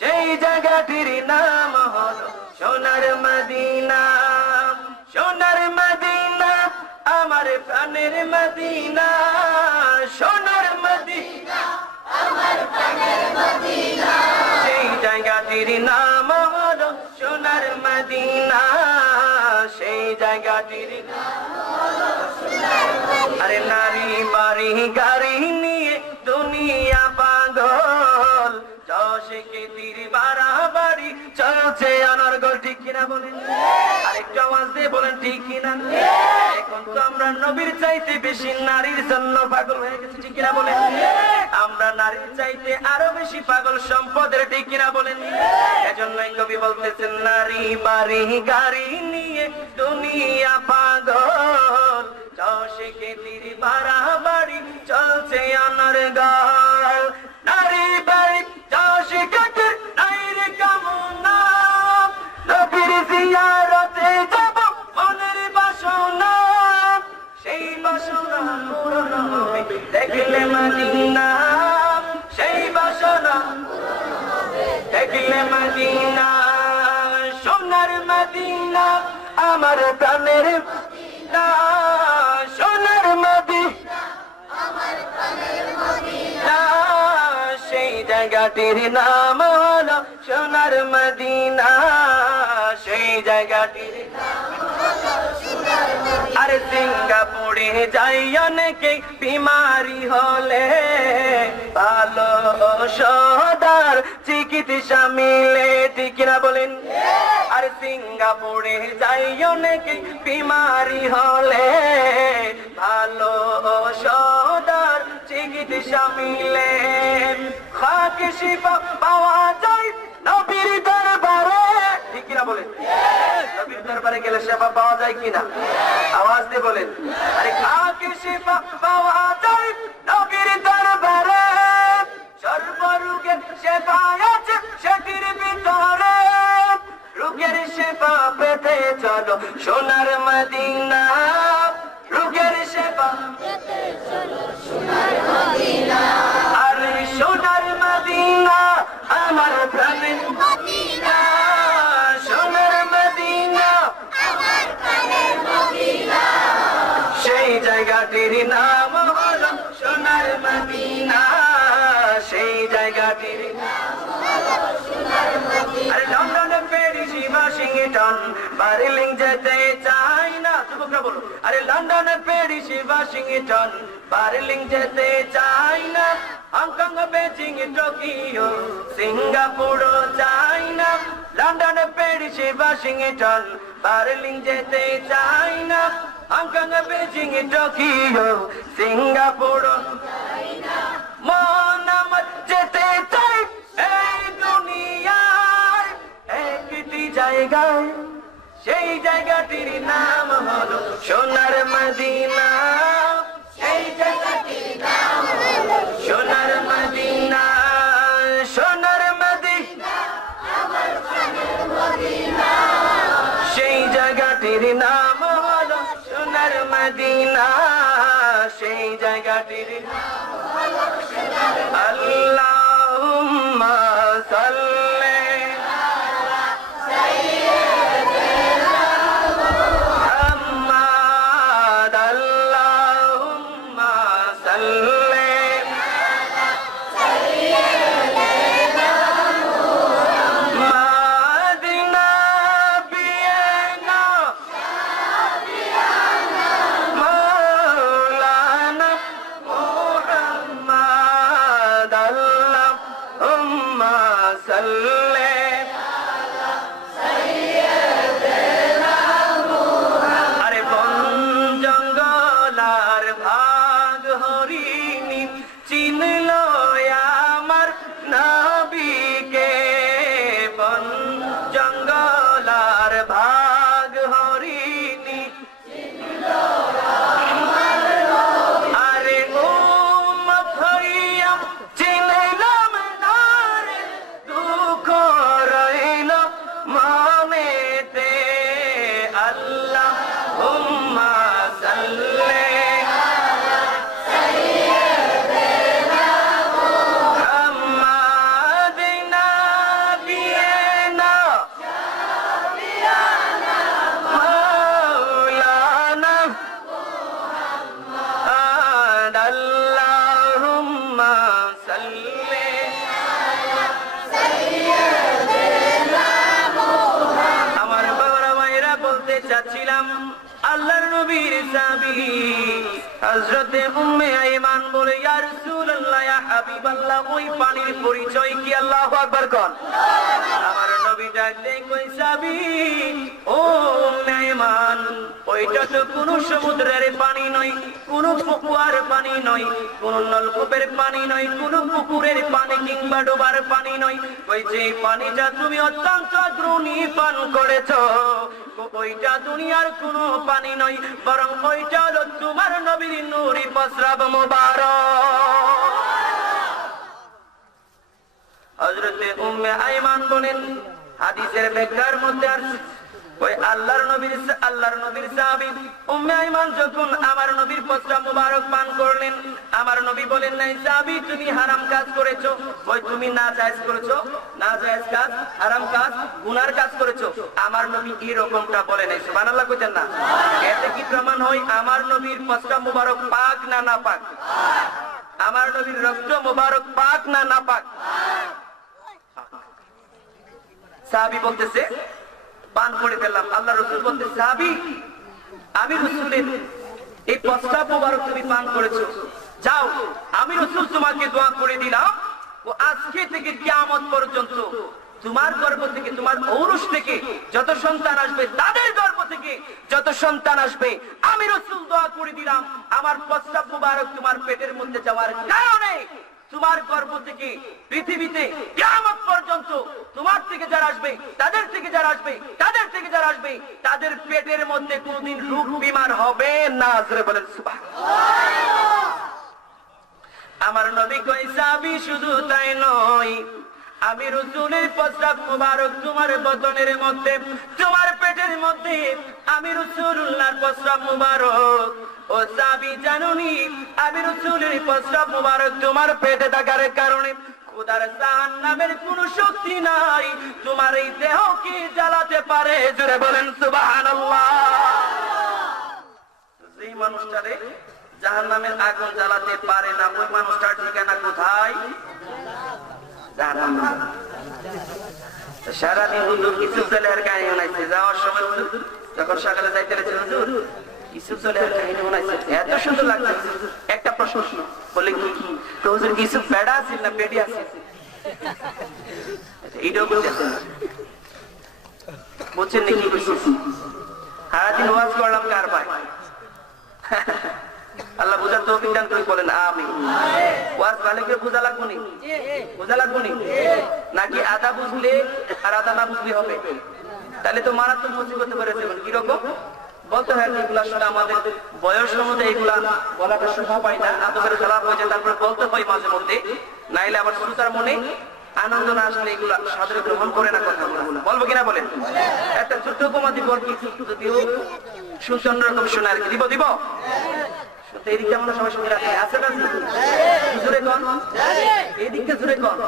সেই জায়গাটির নাম হলো সোনার মদিনা। সোনার মদিনা আমার প্রাণের মদিনা, সোনার মদিনা আমার প্রাণের মদিনা, সেই জায়গাটির নাম হলো সোনার মদিনা, সেই জায়গাটির নাম হলো সোনার মদিনা। আরে নারী বাড়ি গাড়ি নিয়ে দুনিয়া পাগল, দশকে তীর বাড়াবাড়ি চলছে অনর্গল, ঠিক কিনা বলেন? আরেকটু আওয়াজ দিয়ে বলেন ঠিক কিনা? এখন তো আমরা নবীর চাইতে বেশি নারীর জন্য পাগল হয়ে গেছি, ঠিক কিনা বলেন? আমরা নারীর চাইতে আরো বেশি পাগল সম্পদের, ঠিক কিনা বলেন? এজন্যই কবি বলতেছেন, নারী বাড়ি গাড়ি নিয়ে দুনিয়া পাগল, দশকে তীর বাড়াবাড়ি চলছে অনর্গল। নারী বাড়ি দশকে তীর নাইর কামনা, নবীর জিয়ারতে যাব মনের বাসনা, সেই বাসনা পূরণ হবে দেখলে মদিনা, সেই বাসনা দেখলে মদিনা। সোনার মদিনা আমার প্রাণের মদিনা, সোনার মদিনা আমার প্রাণের মদিনা, সেই জায়গাটির নাম হলো সোনার মদিনা, সেই জায়গাটির নাম হলো সোনার মদিনা। আরে সিঙ্গাপুরে যাই অনেকে বিমারি হলে, ভালো সদার চিকিৎসা মিলে, ঠিক কিনা বলেন? আরে সিঙ্গাপুরে যাই অনেকে বিমারি হলে, ভালো সদার চিকিৎসা মিলে, খাকে শিফা পাওয়া যায় নবীর দরবারে, ঠিক কিনা বলেন? নবীর দরবারে গেলে শিফা পাওয়া যায় কিনা? আওয়াজ দিয়ে বলেন। আরে খাকে শিফা পাওয়া যায় নবীর দরবারে, সর্বরোগের শিফা আছে সেটির ভিতরে, রোগের শিফা পেতে চলো সোনার মদিনা, রোগের শিফা পেতে চলো সোনার মদিনা। আরে সোনার মদিনা আমার প্রাণের মদিনা, সোনার মদিনা আমার প্রাণের মদিনা, সেই জায়গাটির নাম হলো সোনার মদিনা, সেই জায়গাটির নাম হলো সোনার মদিনা। আরে লন্ডন, প্যারিস, ওয়াশিংটন, বার্লিন যেতে চাই না, যুবকরা বলো। আরে লন্ডন, প্যারিস, ওয়াশিংটন, বার্লিন যেতে চাই না, হংকং, বেজিং, টোকিও, সিঙ্গাপুর চাই না, লন্ডন, প্যারিস, ওয়াশিংটন, বার্লিন যেতে চাই না, হংকং, বেজিং, টোকিও, সিঙ্গাপুর চাই না, মন আমার যেতে চাই এই দুনিয়ায় একটি জায়গায়, সেই জায়গাটির নাম হলো সোনার মদিনা, সেই জায়গাটির নাম হলো সোনার মদিনা, সোনার মদিনা আমার প্রাণের মদিনা, সেই জায়গাটির নাম হলো সোনার মদিনা, সেই জায়গাটির নাম হলো সোনার মদিনা। আল্লাহুম্মা সাল্লি আলা সাইয়্যিদিনা মুহাম্মাদ নবীর সাহাবী হযরতে উম্মে আইমান বলে ইয়া রাসূলুল্লাহ ইয়া হাবিবাল্লাহ ওই পানির পরিচয় কি? আল্লাহু আকবার কোন। আমার নবী ডাকতে কই সাহাবী ও উম্মে আইমান ওইটা তো কোনো সমুদ্রের পানি নয়, কোনো পুকুরের পানি নয়, কোনো নলকূপের পানি নয়, কোনো পুকুরের পানি কিংবা ডোবার পানি নয়। ওই যে পানিটা তুমি অত্যন্ত দ্রুণী পান করেছো ওইটা দুনিয়ার কোনো পানি নয়, বরং ওইটা হলো তোমার নবীর নূরি প্রস্রাব মুবারক। হযরতে উম্মে আইমান বলেন হাদিসের ব্যাখ্যার মধ্যে আছে ওই আল্লাহর নবীর সাহাবী উম্মে আইমান যখন আমার নবীর প্রস্রাব মুবারক পান করলেন, আমার নবী বলেন নাই সাহাবী তুমি হারাম কাজ করেছো, ওই তুমি নাজায়েজ করেছো, নাজায়েজ কাজ, হারাম কাজ, গুনার কাজ করেছো। আমার নবী এরকমটা বলে নাই। সুবহানাল্লাহ কইতেন না? এতে কি প্রমাণ হয় আমার নবীর প্রস্রাব মুবারক পাক না নাপাক? আমার নবীর রক্ত মুবারক পাক না নাপাক? সাহাবী বলতেছে পান করে ফেললাম। আল্লাহ রাসূল বলতে সাহাবী আমি রাসূলের এই প্রস্তাব মোবারক তুমি পান করেছো, যাও আমি রাসূল তোমাকে দোয়া করে দিলাম ও আজকে থেকে কিয়ামত পর্যন্ত তোমার গর্ভ থেকে, তোমার ঔরস থেকে যত সন্তান আসবে, তাদের গর্ভ থেকে যত সন্তান আসবে আমি রাসূল দোয়া করে দিলাম আমার প্রস্তাব মোবারক তোমার পেটের মধ্যে যাওয়ার কারণে তোমার গর্ভ থেকে পৃথিবীতে কিয়ামত পর্যন্ত তোমার থেকে যারা আসবে, তাদের থেকে যারা আসবে, তাদের থেকে যারা আসবে, তাদের পেটের মধ্যে কোনদিন রোগ বিমার হবে না। জোরে বলেন সুবহানাল্লাহ। আমার নবী কই সাহাবী শুধু তাই নয়, আমি রাসূলের প্রস্রাব মুবারক তোমার বদনের মধ্যে, তোমার পেটের মধ্যে আমি রাসূলুল্লাহর প্রস্রাব মুবারক ও সাহাবী জানুনি আমি রাসূলের প্রস্রাব মুবারক তোমার পেটে থাকার কারণে খোদার জাহান্নামের কোনো শক্তি নাই তোমার এই দেহকে জ্বালাতে পারে। জোরে বলেন সুবহানাল্লাহ। যেই মানুষটারে জাহান্নামের আগুন জ্বালাতে পারে না ওই মানুষটার ঠিকানা কোথায়? জাহান্নাম। সারাদিন হুজুর কিছু ছেলের কাহিনী শোনাইছে, যাওয়ার সময় হুজুর যখন সকালে যাইতে লেগেছে হুজুর কিছু ছেলের কাহিনী শোনাইছে, এত সুন্দর লাগছে। একটা প্রশ্ন বলে কি তো হুজুর কিছু বেড়া আছে না বেডি আছে? এইটাও বুঝছেন না, বুঝছেন নাকি? সারাদিন ওয়াজ করলাম কার ভাই? আল্লাহ বুঝার তৌফিক দান করে বলেন আমিন। ওয়াজ ভালো করে বুঝা লাগবে নি? বুঝা লাগবে নি? নাকি আধা বুঝলে আর আধা না বুঝলে হবে? তাহলে তো মারাত্মক মুসিবতে পড়েছে। কিরকম বলতে হয়? এগুলা আসলে আমাদের বয়স অনুযায়ী এগুলা বলাটা শোভা পায় না, আদবের খেলাপ হয়ে যায়, তারপরে বলতে হয় মাঝে মধ্যে, নাইলে আবার শ্রোতার মনে আনন্দ না আসলে এগুলা সাদরে গ্রহণ করে না। কথা বলবো কিনা বলেন? একটা ছোট্ট উপমা দিব, যদিও সুন্দর রকম শোনার দিব দিব এই দিকটা আমরা সবাই শুনে রাখি। আছে না জোরে কন? এই দিকটা জোরে কন।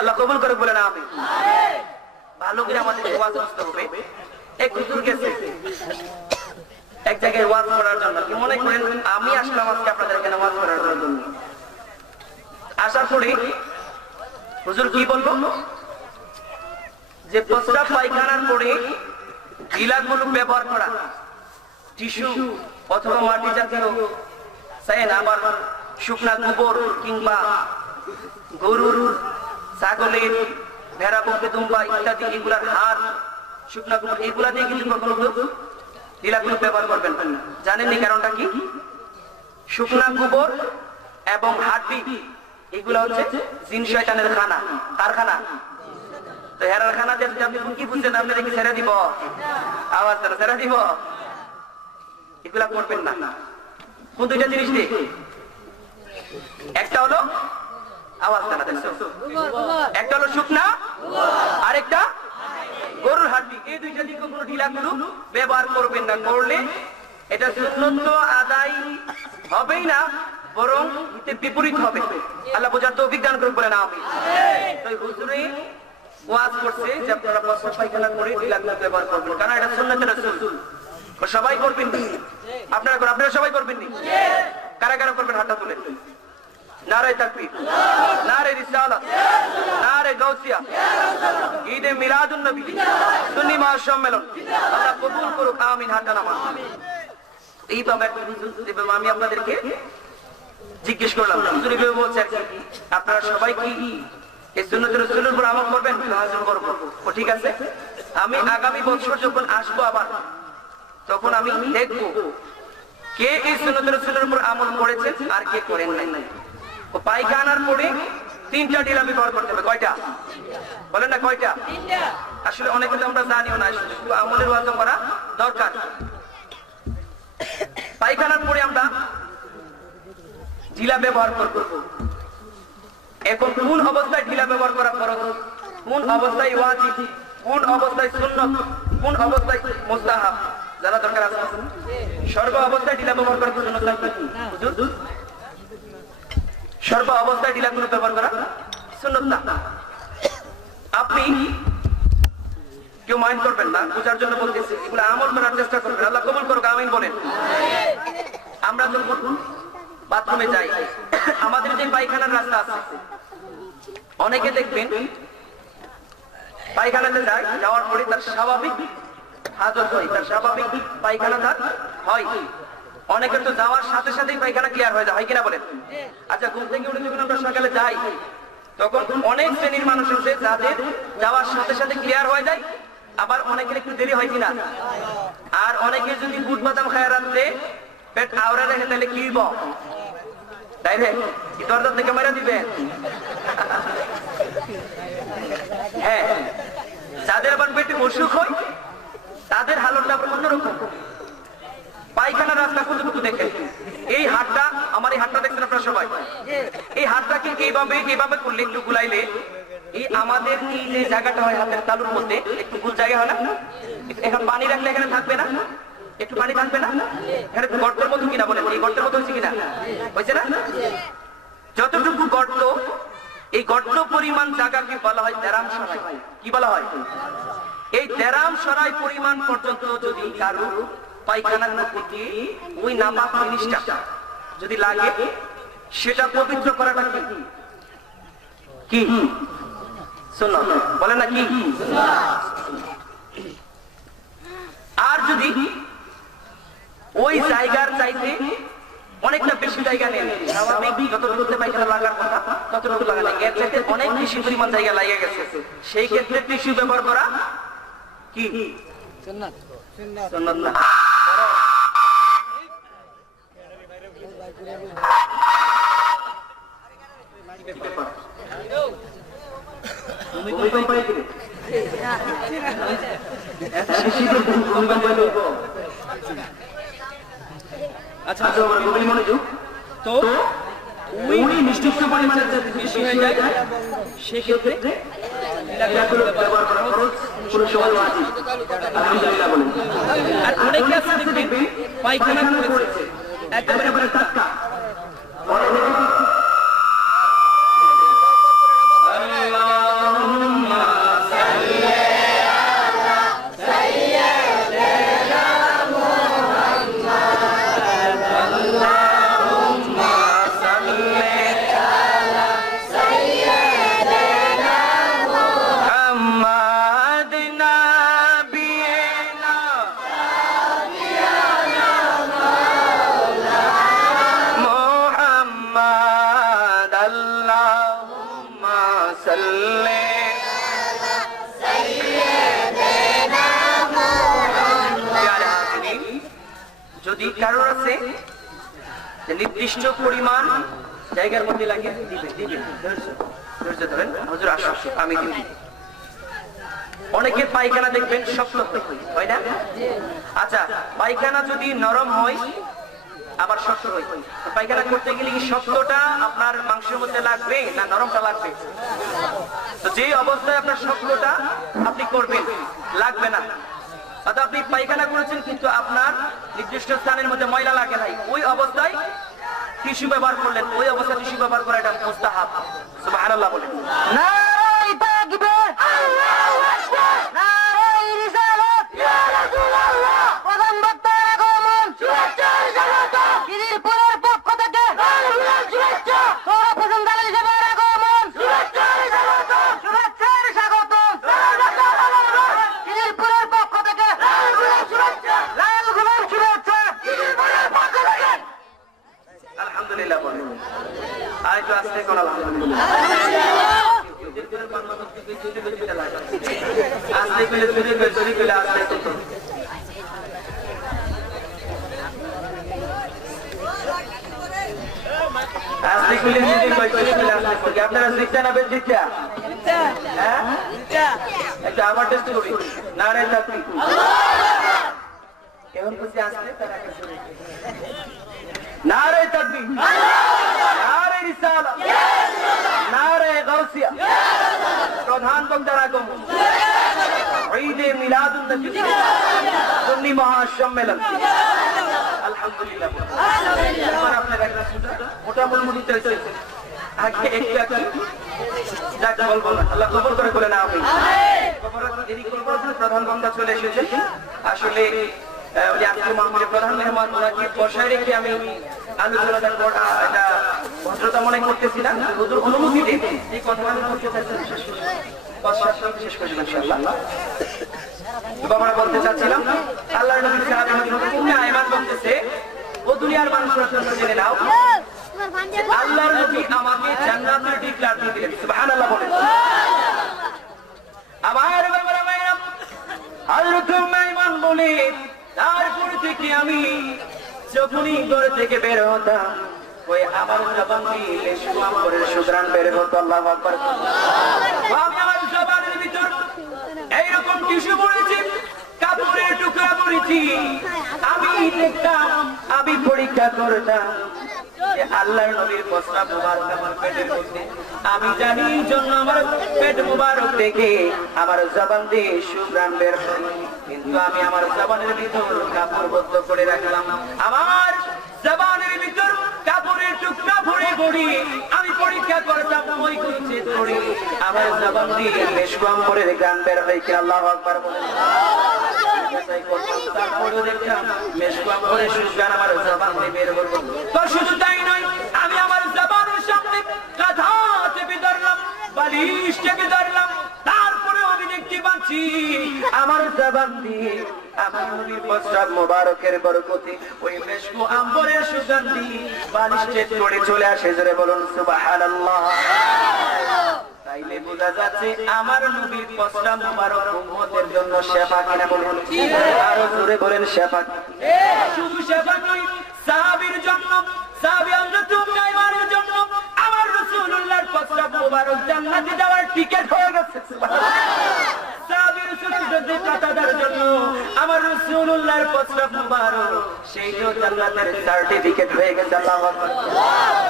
আল্লাহ কবুল করে বলেন আমিন। ভালো করে আমাদের ওয়াজ করতে হবে। এক হুজুর গেছে এক জায়গায় ওয়াজ করার জন্য। কি মনে করেন আমি আসলাম আজকে আপনাদের এখানে ওয়াজ করার জন্য? আসার পরে হুজুর কি বলবো যে প্রস্রাব পায়খানার পরে গিলাগুলো ব্যবহার করা, টিস্যু অথবা মাটি জাতীয় সাইন, আবার শুকনা গোবর কিংবা গরুর, ছাগলের, ভেড়া, বকরি, দুম্বা ইত্যাদি এগুলার হাড়, শুকনা গোবর এগুলা দিয়ে কিন্তু কখনো গিলাগুলো ব্যবহার করবেন না। জানেননি কারণটা কি? শুকনা গোবর এবং হাড্ডি এগুলা হচ্ছে জিন শয়তানের খানা, কারখানা। তো হেরার খানা দিয়ে আপনি কি বুঝছেন? আপনি দেখি ছেড়ে দিব, আওয়াজ ছেড়ে দিব, এগুলা করবেন না। কোন দুইটা জিনিস দিয়ে? একটা হলো আওয়াজ জানা, একটা হলো শুকনা, আরেকটা গরুর হাড্ডি। এই দুইটা দিয়ে কোনো ঢিলাগুলো ব্যবহার করবেন না। করলে এটা সুন্নত আদায় হবেই না, বরং বিপরীত হবে। আল্লাহ বোঝার তৌফিক দান করুন বলেন আমিন। তো হুজুরে ওয়াজ করছে যে আপনারা প্রস্রাব পায়খানা করে ঢিলাগুলো ব্যবহার করবেন, কারণ এটা সুন্নতের রাসূল। সবাই করবেন নি? আপনারা সবাই করবেন নি? কারা কারা করবেন হাতটা তুলে? নারে তাকবীর, নারে রিসালাত, নারে গাউসিয়া, ঈদে মিলাদুন নবী, সুন্নি মহাসম্মেলন আল্লাহ কবুল করুক আমিন। হাতটা নামান। এইভাবে আমি আপনাদেরকে জিজ্ঞেস করলাম হুজুর এইভাবে বলছে আপনারা সবাই কি এই সুন্নতের রাসূলের উপর আমল করবেন? হাজির করব। ও ঠিক আছে, আমি আগামী বছর যখন আসবো আবার তখন আমি দেখব কে এই সুন্নতের রাসূলের উপর আমল করেছেন আর কে করেন নাই। ও পায়খানার পরে 3টা ঢিলা ব্যবহার করতে হবে। কয়টা বলেন না? কয়টা? 3টা। আসলে অনেক কিছু আমরা জানিও না, শুধু আমলের ওয়াজ করা দরকার। পায়খানার পরে আমরা ঢিলা ব্যবহার করব। এখন কোন অবস্থায় ঢিলা ব্যবহার করা ফরজ, কোন অবস্থায় ওয়াজিব, কোন অবস্থায় সুন্নাত, কোন অবস্থায় মুস্তাহাব জানা দরকার আছে। সর্ব অবস্থায় ঢিলা ব্যবহার করা সুন্নাত নাকি হুজুর? সর্ব অবস্থায় ঢিলা কোনো ব্যবহার করা সুন্নাত না। আপনি কেউ মাইন্ড করবেন না, বুঝার জন্য বলতেছি, এগুলো আমল করার চেষ্টা করবেন। আল্লাহ কবুল করুক, আমিন বলেন। আমরা যখন বাথরুমে যাই, আমাদের যে পায়খানার রাস্তা আছে, অনেকে দেখবেন পায়খানাতে যায়, যাওয়ার পরে তার স্বাভাবিক হাজত হয়, তার স্বাভাবিক পায়খানা তার হয়। অনেকের তো যাওয়ার সাথে সাথেই পায়খানা ক্লিয়ার হয়ে যায়, হয় কিনা বলেন? আচ্ছা, ঘুম থেকে উঠে যখন আমরা সকালে যাই তখন অনেক শ্রেণীর মানুষ আছে যাদের যাওয়ার সাথে সাথে ক্লিয়ার হয়ে যায়, আবার অনেকের একটু দেরি হয় কিনা। আর অনেকে যদি বুট বাদাম খায় রাখতে পেট আওড়া রেখে তাহলে কি ডাইরেক্ট কি দরজা থেকে মেরে দিবেন? হ্যাঁ, যাদের আবার পেটে অসুখ হয় তাদের হালতটা অন্যরকম। পায়খানার রাস্তা কতটুকু দেখেন, এই হাতটা, আমার এই হাতটা দেখছেন আপনারা সবাই, এই হাতটাকে এইভাবে করলে, একটু গুলাইলে এই আমাদের এই যে জায়গাটা হয় হাতের তালুর মধ্যে একটু গুল জায়গা হয় না? এখন পানি রাখলে এখানে থাকবে না? একটু পানি থাকবে না? এখানে গর্তের মতো কিনা বলেন? এই গর্তের মতো হচ্ছে কিনা? হয়েছে না? যতটুকু গর্ত, এই গর্ত পরিমাণ জায়গাকে বলা হয় দেরাম সরাই। কি বলা হয়? এই দেরাম সরাই পরিমাণ পর্যন্ত যদি কারো পায়খানার মধ্যে ওই নাপাক জিনিসটা যদি লাগে, সেটা পবিত্র করাটা কি? সুন্নাত বলেন না? কি? আর যদি ওই জায়গার চাইতে অনেকটা বেশি জায়গা নেন, স্বাভাবিক যতটুকুতে পায়খানা লাগার কথা ততটুকু লাগা লাগে, এর চাইতে অনেক বেশি পরিমাণ জায়গা লাগিয়ে গেছে, সেই ক্ষেত্রে টিস্যু ব্যবহার করা কি? সুন্নাত। সুন্নাত না। আচ্ছা, মনোযোগ তো ওই নির্দিষ্ট পরিমাণে বেশি হয়ে যায়, সেক্ষেত্রে ব্যবহার করা খরচ পুরো সময় ওয়াজিব। আলহামদুলিল্লাহ বলেন। আর অনেকে আছে দেখবেন পায়খানা করেছে একেবারে টাটকা, যদি কারোর আছে নির্দিষ্ট পরিমাণ জায়গার মধ্যে লাগিয়ে দিবেন, ধৈর্য ধরেন, হুজুর আসুন আমি দিব। অনেকের পায়খানা দেখবেন শক্ত হয় না? আচ্ছা, পায়খানা যদি নরম হয় আবার শক্ত হয়, পায়খানা করতে গেলে কি শক্তটা আপনার মাংসের মধ্যে লাগবে না নরমটা লাগবে? তো যে অবস্থায় আপনার শক্তটা আপনি করবেন লাগবে না, অর্থাৎ আপনি পায়খানা করেছেন কিন্তু আপনার নির্দিষ্ট স্থানের মধ্যে ময়লা লাগে নাই, ওই অবস্থায় টিস্যু ব্যবহার করলেন, ওই অবস্থায় টিস্যু ব্যবহার করা এটা মুস্তাহাব। সুবহানাল্লাহ বলেন। নারে তাকবীর, আল্লাহু আকবার, নারে রিসালাত, ইয়া রাসূলুল্লাহ। প্রধান বক্তার আগমন, শুভেচ্ছা স্বাগতম। কিরিরপুরের পক্ষ থেকে শুভেচ্ছা। সৌর পছন্দার হিসেবে আগমন, শুভেচ্ছা স্বাগতম, শুভেচ্ছা স্বাগতম। কিরিরপুরের পক্ষ থেকে লাল গোলাপ শুভেচ্ছা, লাল গোলাপ শুভেচ্ছা। একটু আস্তে কোন আলহামদুলিল্লাহ আস্তে করে জোরে করে আস্তে আস্তে করে আপনারা জিততে না বেশ জিততে হ্যাঁ একটা আমার টেস্ট করি নারে তাকবীর কেমন খুশি আসলে তারা নারে তাকবীর নারে রিসালাত নারে গাউসিয়া প্রধান বক্তার আগম ঈদে মিলাদুন নবী সুন্নি মহাসম্মেলন আলহামদুলিল্লাহ আমার আপনার একটা মোটামুটি চলছে আগে একটু যাক বলবো আল্লাহ কবুল করে বলে না আমি প্রধান বক্তা চলে এসেছে আসলে আজকে মাহফিলের প্রধান মেহমান ওনাকে বসায় রেখে আমি আলোচনা এটা ভদ্রতা মনে করতেছি না হুজুর অনুমতি দিন এই কথাটা বলতে চাচ্ছেন শেষ করবেন ইনশাআল্লাহ বাবা বলতে চাচ্ছিলাম আল্লাহর নবী সাহাবী উম্মে আয়মান বলতেছে ও দুনিয়ার মানুষরা তোমরা জেনে নাও আল্লাহর নবী আমাকে জান্নাতের ডিক্লার করে দিলেন সুবহানাল্লাহ বলেন আমার বাবারা ভাইরা হযরত উম্মে আয়মান বলে তারপর থেকে আমি যখনই ঘর থেকে বের হতাম ওই আমার জবান দিয়ে লেশমাম করে সুগ্রাণ বের হতো আল্লাহু আকবার আমি আমার জবানের ভিতর এইরকম টিস্যু পড়েছি কাপড়ের টুকরা পড়েছি আমি দেখতাম আমি পরীক্ষা করতাম আল্লাহর নবীর প্রস্রাব মুবারক আমার পেটের মধ্যে আমি জানি জন্য আমার পেট মুবারক থেকে আমার জবান দিয়ে সুগ্রাণ বের হয় কিন্তু আমি আমার জবানের ভিতর কাপড় বদ্ধ করে রাখলাম আমার জবানের ভিতর কাপড়ের টুকরা ভরে ভরে আমি পরীক্ষা করতাম ওই করছে ধরে আমার জবান দিয়ে বেশ কম করে গান বের হয় কি আল্লাহু আকবার বলেন শুধু তাই নয় আমি আমার জবানের সামনে কাঁধা চেপে ধরলাম বালিশ চেপে ধরলাম তারপরে আমি দেখতে পাচ্ছি আমার জবান দিয়ে আমার নবীর প্রস্রাব মোবারকের বরকতে ওই মেশকু আম্বরের সুগন্ধি বালিশে চড়ে চলে আসে জোরে বলুন সুবহানাল্লাহ তাইলে বোঝা যাচ্ছে আমার নবীর প্রস্রাব মোবারক উম্মতের জন্য শেফা কিনা বলুন আরো জোরে বলেন শেফা শুধু শেফা নয় সাহাবীর জন্য সাহাবী হযরত উম্মে আয়মানের জন্য আমার রাসূলুল্লাহর প্রস্রাব মোবারক জান্নাতে যাওয়ার টিকেট হয়ে গেছে সুবহানাল্লাহ সাহাবীর সুন্নতে কাতাদার জন্য আমার রাসূলুল্লাহর প্রস্রাব মোবারক সেই যে জান্নাতের সার্টিফিকেট হয়ে গেছে আল্লাহু আকবার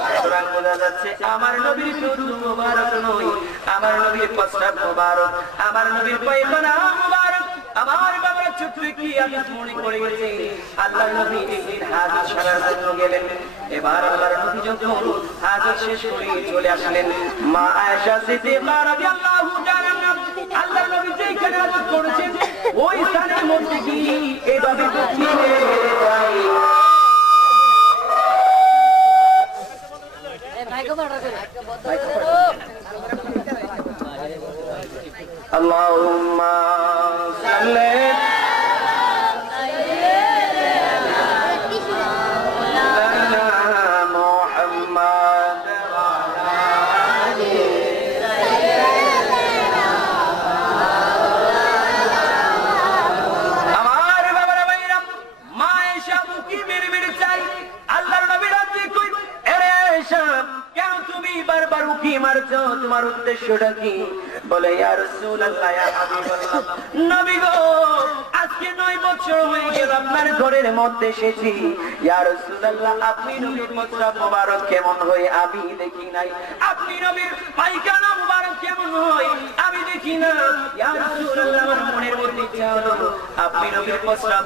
সুতরাং বোঝা যাচ্ছে আমার নবীর শুধু মোবারক নয় আমার নবীর প্রস্রাব মোবারক আমার নবীর পায়খানা মোবারক আমার বাবার ছোট্ট কি আমি মনে করে গেছি আল্লাহর নবী একদিন হাজত সারার জন্য গেলেন এবার আল্লাহর নবী যখন হাজত শেষ করে চলে আসলেন মা আয়েশা সিদ্দিকা রাদিয়াল্লাহু তাআলা আল্লাহর নবী যেখানে হাজত করেছেন ওই স্থানের মধ্যে কি এভাবে দক্ষিণে যাই اللهم صل তোমার উদ্দেশ্যটা কি বলে ইয়া রাসূলুল্লাহ ইয়া হাবিবাল্লাহ নবী গো আজকে 9 বছর হয়ে গেল আপনার ঘরের মধ্যে এসেছি ইয়া রাসূলুল্লাহ আপনি নবীর প্রস্রাব মোবারক কেমন হয় আমি দেখি নাই আপনি নবীর পায়খানা মোবারক কেমন হয় আমি দেখি না ইয়া রাসূলুল্লাহ আমার মনের মধ্যে ইচ্ছা হলো আপনি নবীর প্রস্রাব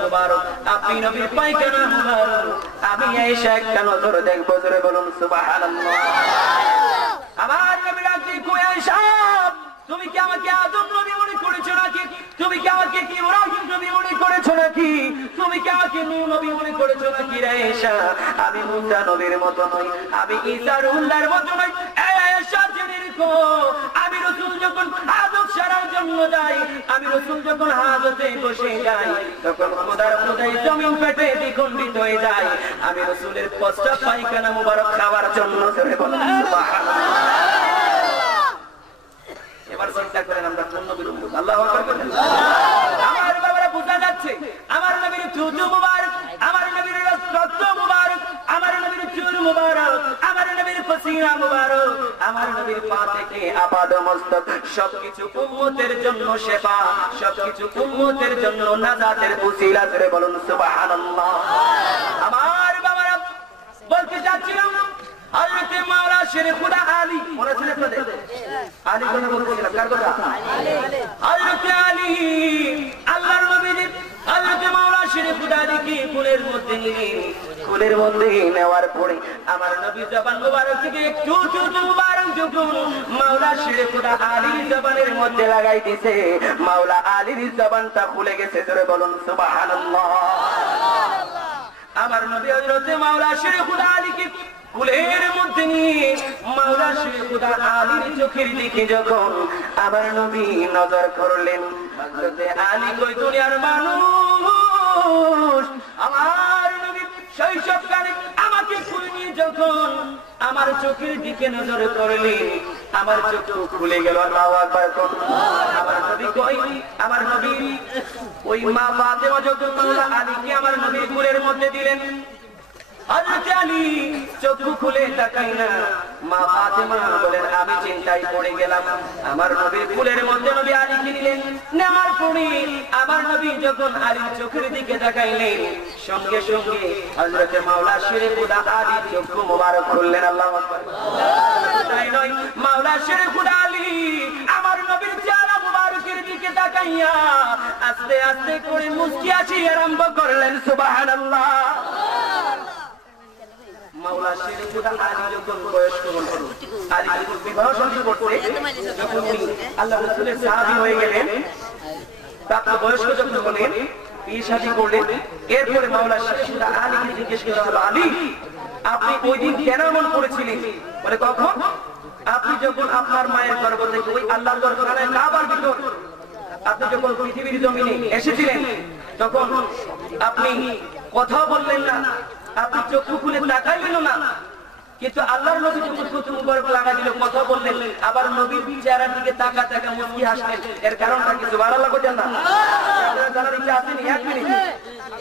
মোবারক আপনি নবীর পায়খানা মোবারক আমি আয়েশা একটা নজর দেখব জোরে বলুন সুবহানাল্লাহ আমার নবী রাজি কই আয়েশা তুমি কি আমাকে আদম নবী মনে করেছো নাকি তুমি কি আমাকে ইব্রাহিম নবী মনে করেছো নাকি তুমি কি আমাকে নূহ নবী মনে করেছো নাকি রে আয়েশা আমি মুসা নবীর মত নই আমি ঈসা রুহুল্লাহর মত নই এই আয়েশা জেনে রেখো আমি রাসূল যখন হাজত সারার জন্য যাই, আমি রাসূল যখন হাজতে বসে যাই, তখন খোদার খোদাই জমিন পেটে দ্বিখণ্ডিত হয়ে যায়। আমি রাসূলের প্রস্রাব পায়খানা মুবারক খাওয়ার জন্য জোরে বলেন সুবহানাল্লাহ। এবার চিন্তা করেন আমরা কোন নবীর উম্মত। আল্লাহু আকবার বলেন। আমার বাবারা বোঝা যাচ্ছে আমার নবীর থুতু মুবারক, আমার নবীর রক্ত মুবারক, আমার নবীর চুল মুবারক, আমার নবীর পসিনা মুবারক, আমার নবীর পা থেকে আপাদ মস্তক সবকিছু উম্মতের জন্য শেফা, সবকিছু উম্মতের জন্য নাজাতের উসিলা। জোরে বলুন সুবহানাল্লাহ। আমার বাবারা বলতে চাচ্ছিলাম হযরত মাওলানা শেরে খুদা আলী, মনে ছিল আপনাদের? আলী কথা বলছিলাম, কার কথা? হযরত আলী আল্লাহর নবী হযরত মাওলানা শেরে খুদা আলীকে কোলের মধ্যে নিলেন। কোলের মধ্যে নেওয়ার পরে আমার নবী জবান মুবারক থেকে একটু চুল মুবারক যখন মাওলানা শেরে খুদা আলীর জবানের মধ্যে লাগাই দিয়েছে, মাওলানা আলীর জবানটা খুলে গেছে। জোরে বলুন সুবহানাল্লাহ। আমার নবী হযরত মাওলানা শেরে খুদা আলীকে কুলের মধ্যে নিয়ে মাওলানা শেরে খুদা আলীর চোখের দিকে যখন আমার নবী নজর করলেন, হযরত আলী কই দুনিয়ার মানুষ, আমার নবী শৈশবকালে আমাকে কুলে নিয়ে যখন আমার চোখের দিকে নজর করলেন, আমার চোখ খুলে গেল। আল্লাহু আকবার। আমার নবী কই, আমার নবী ওই মা ফাতেমা যখন মাওলানা আলীকে আমার নবী কুলের মধ্যে দিলেন, হযরত আলী চোখ খুলে তাকাই না। মা ফাতেমা বলেন আমি চিন্তায় পড়ে গেলাম। আমার নবীর কুলের মধ্যে নবী আলীকে নিলেন, নেওয়ার পরে আমার নবী যখন আলীর চোখের দিকে তাকাইলেন, সঙ্গে সঙ্গে হযরত মাওলানা শেরে খুদা আলী চোখ মোবারক খুললেন। আল্লাহু আকবার। তাই নয়, মাওলানা শেরে খুদা আলী আমার নবীর চেহারা মুবারকের দিকে তাকাইয়া আস্তে আস্তে করে মুস্কি হাসি আরম্ভ করলেন। সুবহানাল্লাহ। মাওলানা শেরে খুদা আলী যখন বয়স্ক হলেন, আলী যখন বিবাহ শাদী করতে যখন আল্লাহর রাসূলের সাহাবী হয়ে গেলেন, প্রাপ্ত বয়স্ক যখন হলেন, বিয়ে শাদী করলেন, এরপরে মাওলানা শেরে খুদা আলীকে জিজ্ঞেস করা হলো, আলী আপনি ওই দিন কেন এমন করেছিলেন? বলে কখন? আপনি যখন আপনার মায়ের গর্ভ থেকে ওই আল্লাহর দরবারে কাবার ভিতর আপনি যখন পৃথিবীর জমিনে এসেছিলেন, তখন আপনি কথা বললেন না, আপনি চোখ খুলে তাকাইলেন না, কিন্তু আল্লাহর নবী যখন চোখ মুবারক লাগা দিল, কথা বললেন, আবার নবীর চেহারার দিকে তাকা তাকা মুস্কি হাসলেন। এর কারণটা কি? সুবহানাল্লাহ বলেন না? আপনারা জানার ইচ্ছা আছে নি? এক মিনিট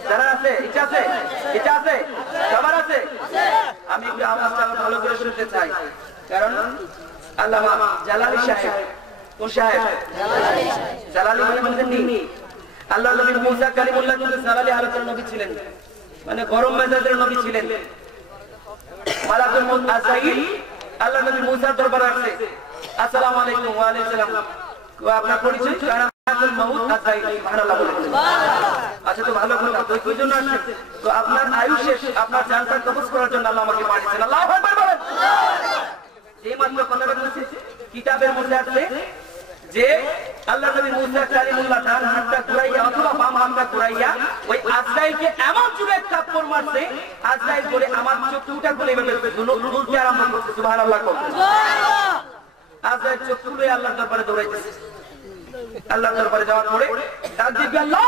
জানা আছে? ইচ্ছা আছে? ইচ্ছা আছে? সবার আছে? আমি একটু আওয়াজটা ভালো করে শুনতে চাই, কারণ আল্লামা জালালী সাহেব, কোন সাহেব? জালালী মানে বলতেন নি আল্লাহর নবী মুসা কালিমুল্লাহ কিন্তু জালালী হালাতের নবী ছিলেন, মানে গরম মেজাজের নবী ছিলেন। মালাকুল মউত আজরাইল আল্লাহর নবী মুসার দরবারে আসে, আসসালামু আলাইকুম। ওয়া আলাইকুম সালাম। আপনার পরিচয়? মালাকুল মউত আজরাইল। সুবহানাল্লাহ বলেন। আচ্ছা, তো ভালো কথা, তো কি জন্য আসছে? তো আপনার আয়ু শেষ, আপনার জানটা কবজ করার জন্য আল্লাহ আমাকে পাঠিয়েছেন। আল্লাহু আকবার বলেন। এই মাত্র কথাটা বলেছে কিতাবের মধ্যে আছে যে আল্লাহর নবী মুসা কালিমুল্লাহ তার হাতটা ঘুরাইয়া অথবা বাম হাতটা ঘুরাইয়া ওই আজরাইলকে এমন জোরে থাপ্পড় মারছে, আজরাইল বলে আমার চোখটা খুলে দুলতে আরম্ভ করছে। সুবহানাল্লাহ। সুবহানাল্লাহ। আজরাইল চোখ খুলে আল্লাহর দরবারে দৌড়াইতেছে। আল্লাহর দরবারে যাওয়ার পরে ডাক দিবে, আল্লাহ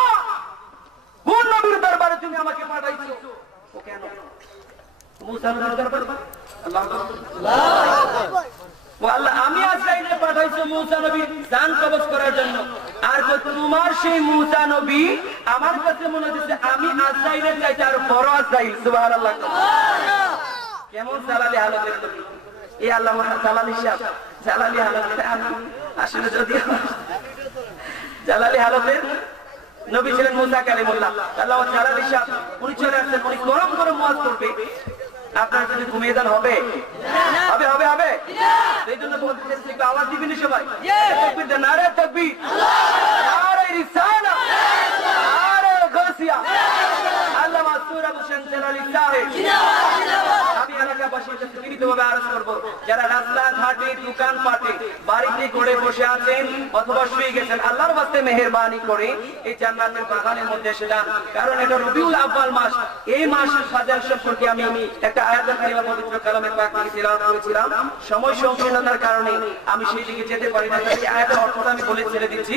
কোন নবীর দরবারে তুমি আমাকে পাঠাইছো? ও কেন? মুসা নবীর দরবারে। আল্লাহু আকবার। আল্লাহ আমি আজরাইলকে পাঠাইছো মুসা নবীর জান কবজ করার জন্য, আর তোমার সেই মুসা নবী আমার কাছে মনে হচ্ছে আমি আজরাইলের চাইতে আর বড় আজরাইল। সুবহানাল্লাহ। কেমন জালালি হালতের নবী এই আল্লামা জালালি সাহেব। জালালি হালতে আমি আসলে যদি জালালি হালতের নবী ছিলেন মুসা কালিমুল্লাহ। আল্লাহ জালালি সাহেব উনি চলে আসছেন, উনি গরম গরম ওয়াজ করবে, আপনার যদি ঘুমিয়ে যান হবে? হবে হবে হবে। এই জন্য বলতে চাইছি একটু আওয়াজ দিবেন সবাই। তাকবীর দেন, নারে তাকবীর, নারে রিসালা, নারে গাসিয়া। আল্লামা সুরা হোসেন জালালি সাহেব। আমি এলাকাবাসী এলাকাবাসীর কাছে বিনীতভাবে আরজ করব, যারা রাস্তাঘাটে, দোকানপাটে, বাড়িতে করে বসে আছেন অথবা শুয়ে গেছেন, আল্লাহর ওয়াস্তে মেহেরবানি করে এই জান্নাতের বাগানের মধ্যে এসে যান। কারণ এটা রবিউল আউয়াল মাস। এই মাসের ফাজিলত সম্পর্কে আমি একটা আয়াতুল কারিমা পবিত্র কালামে পাক থেকে তিলাওয়াত করেছিলাম। সময় সংকীর্ণতার কারণে আমি সেই দিকে যেতে পারি না, তাই আয়াতের অর্থটা আমি বলে ছেড়ে দিচ্ছি।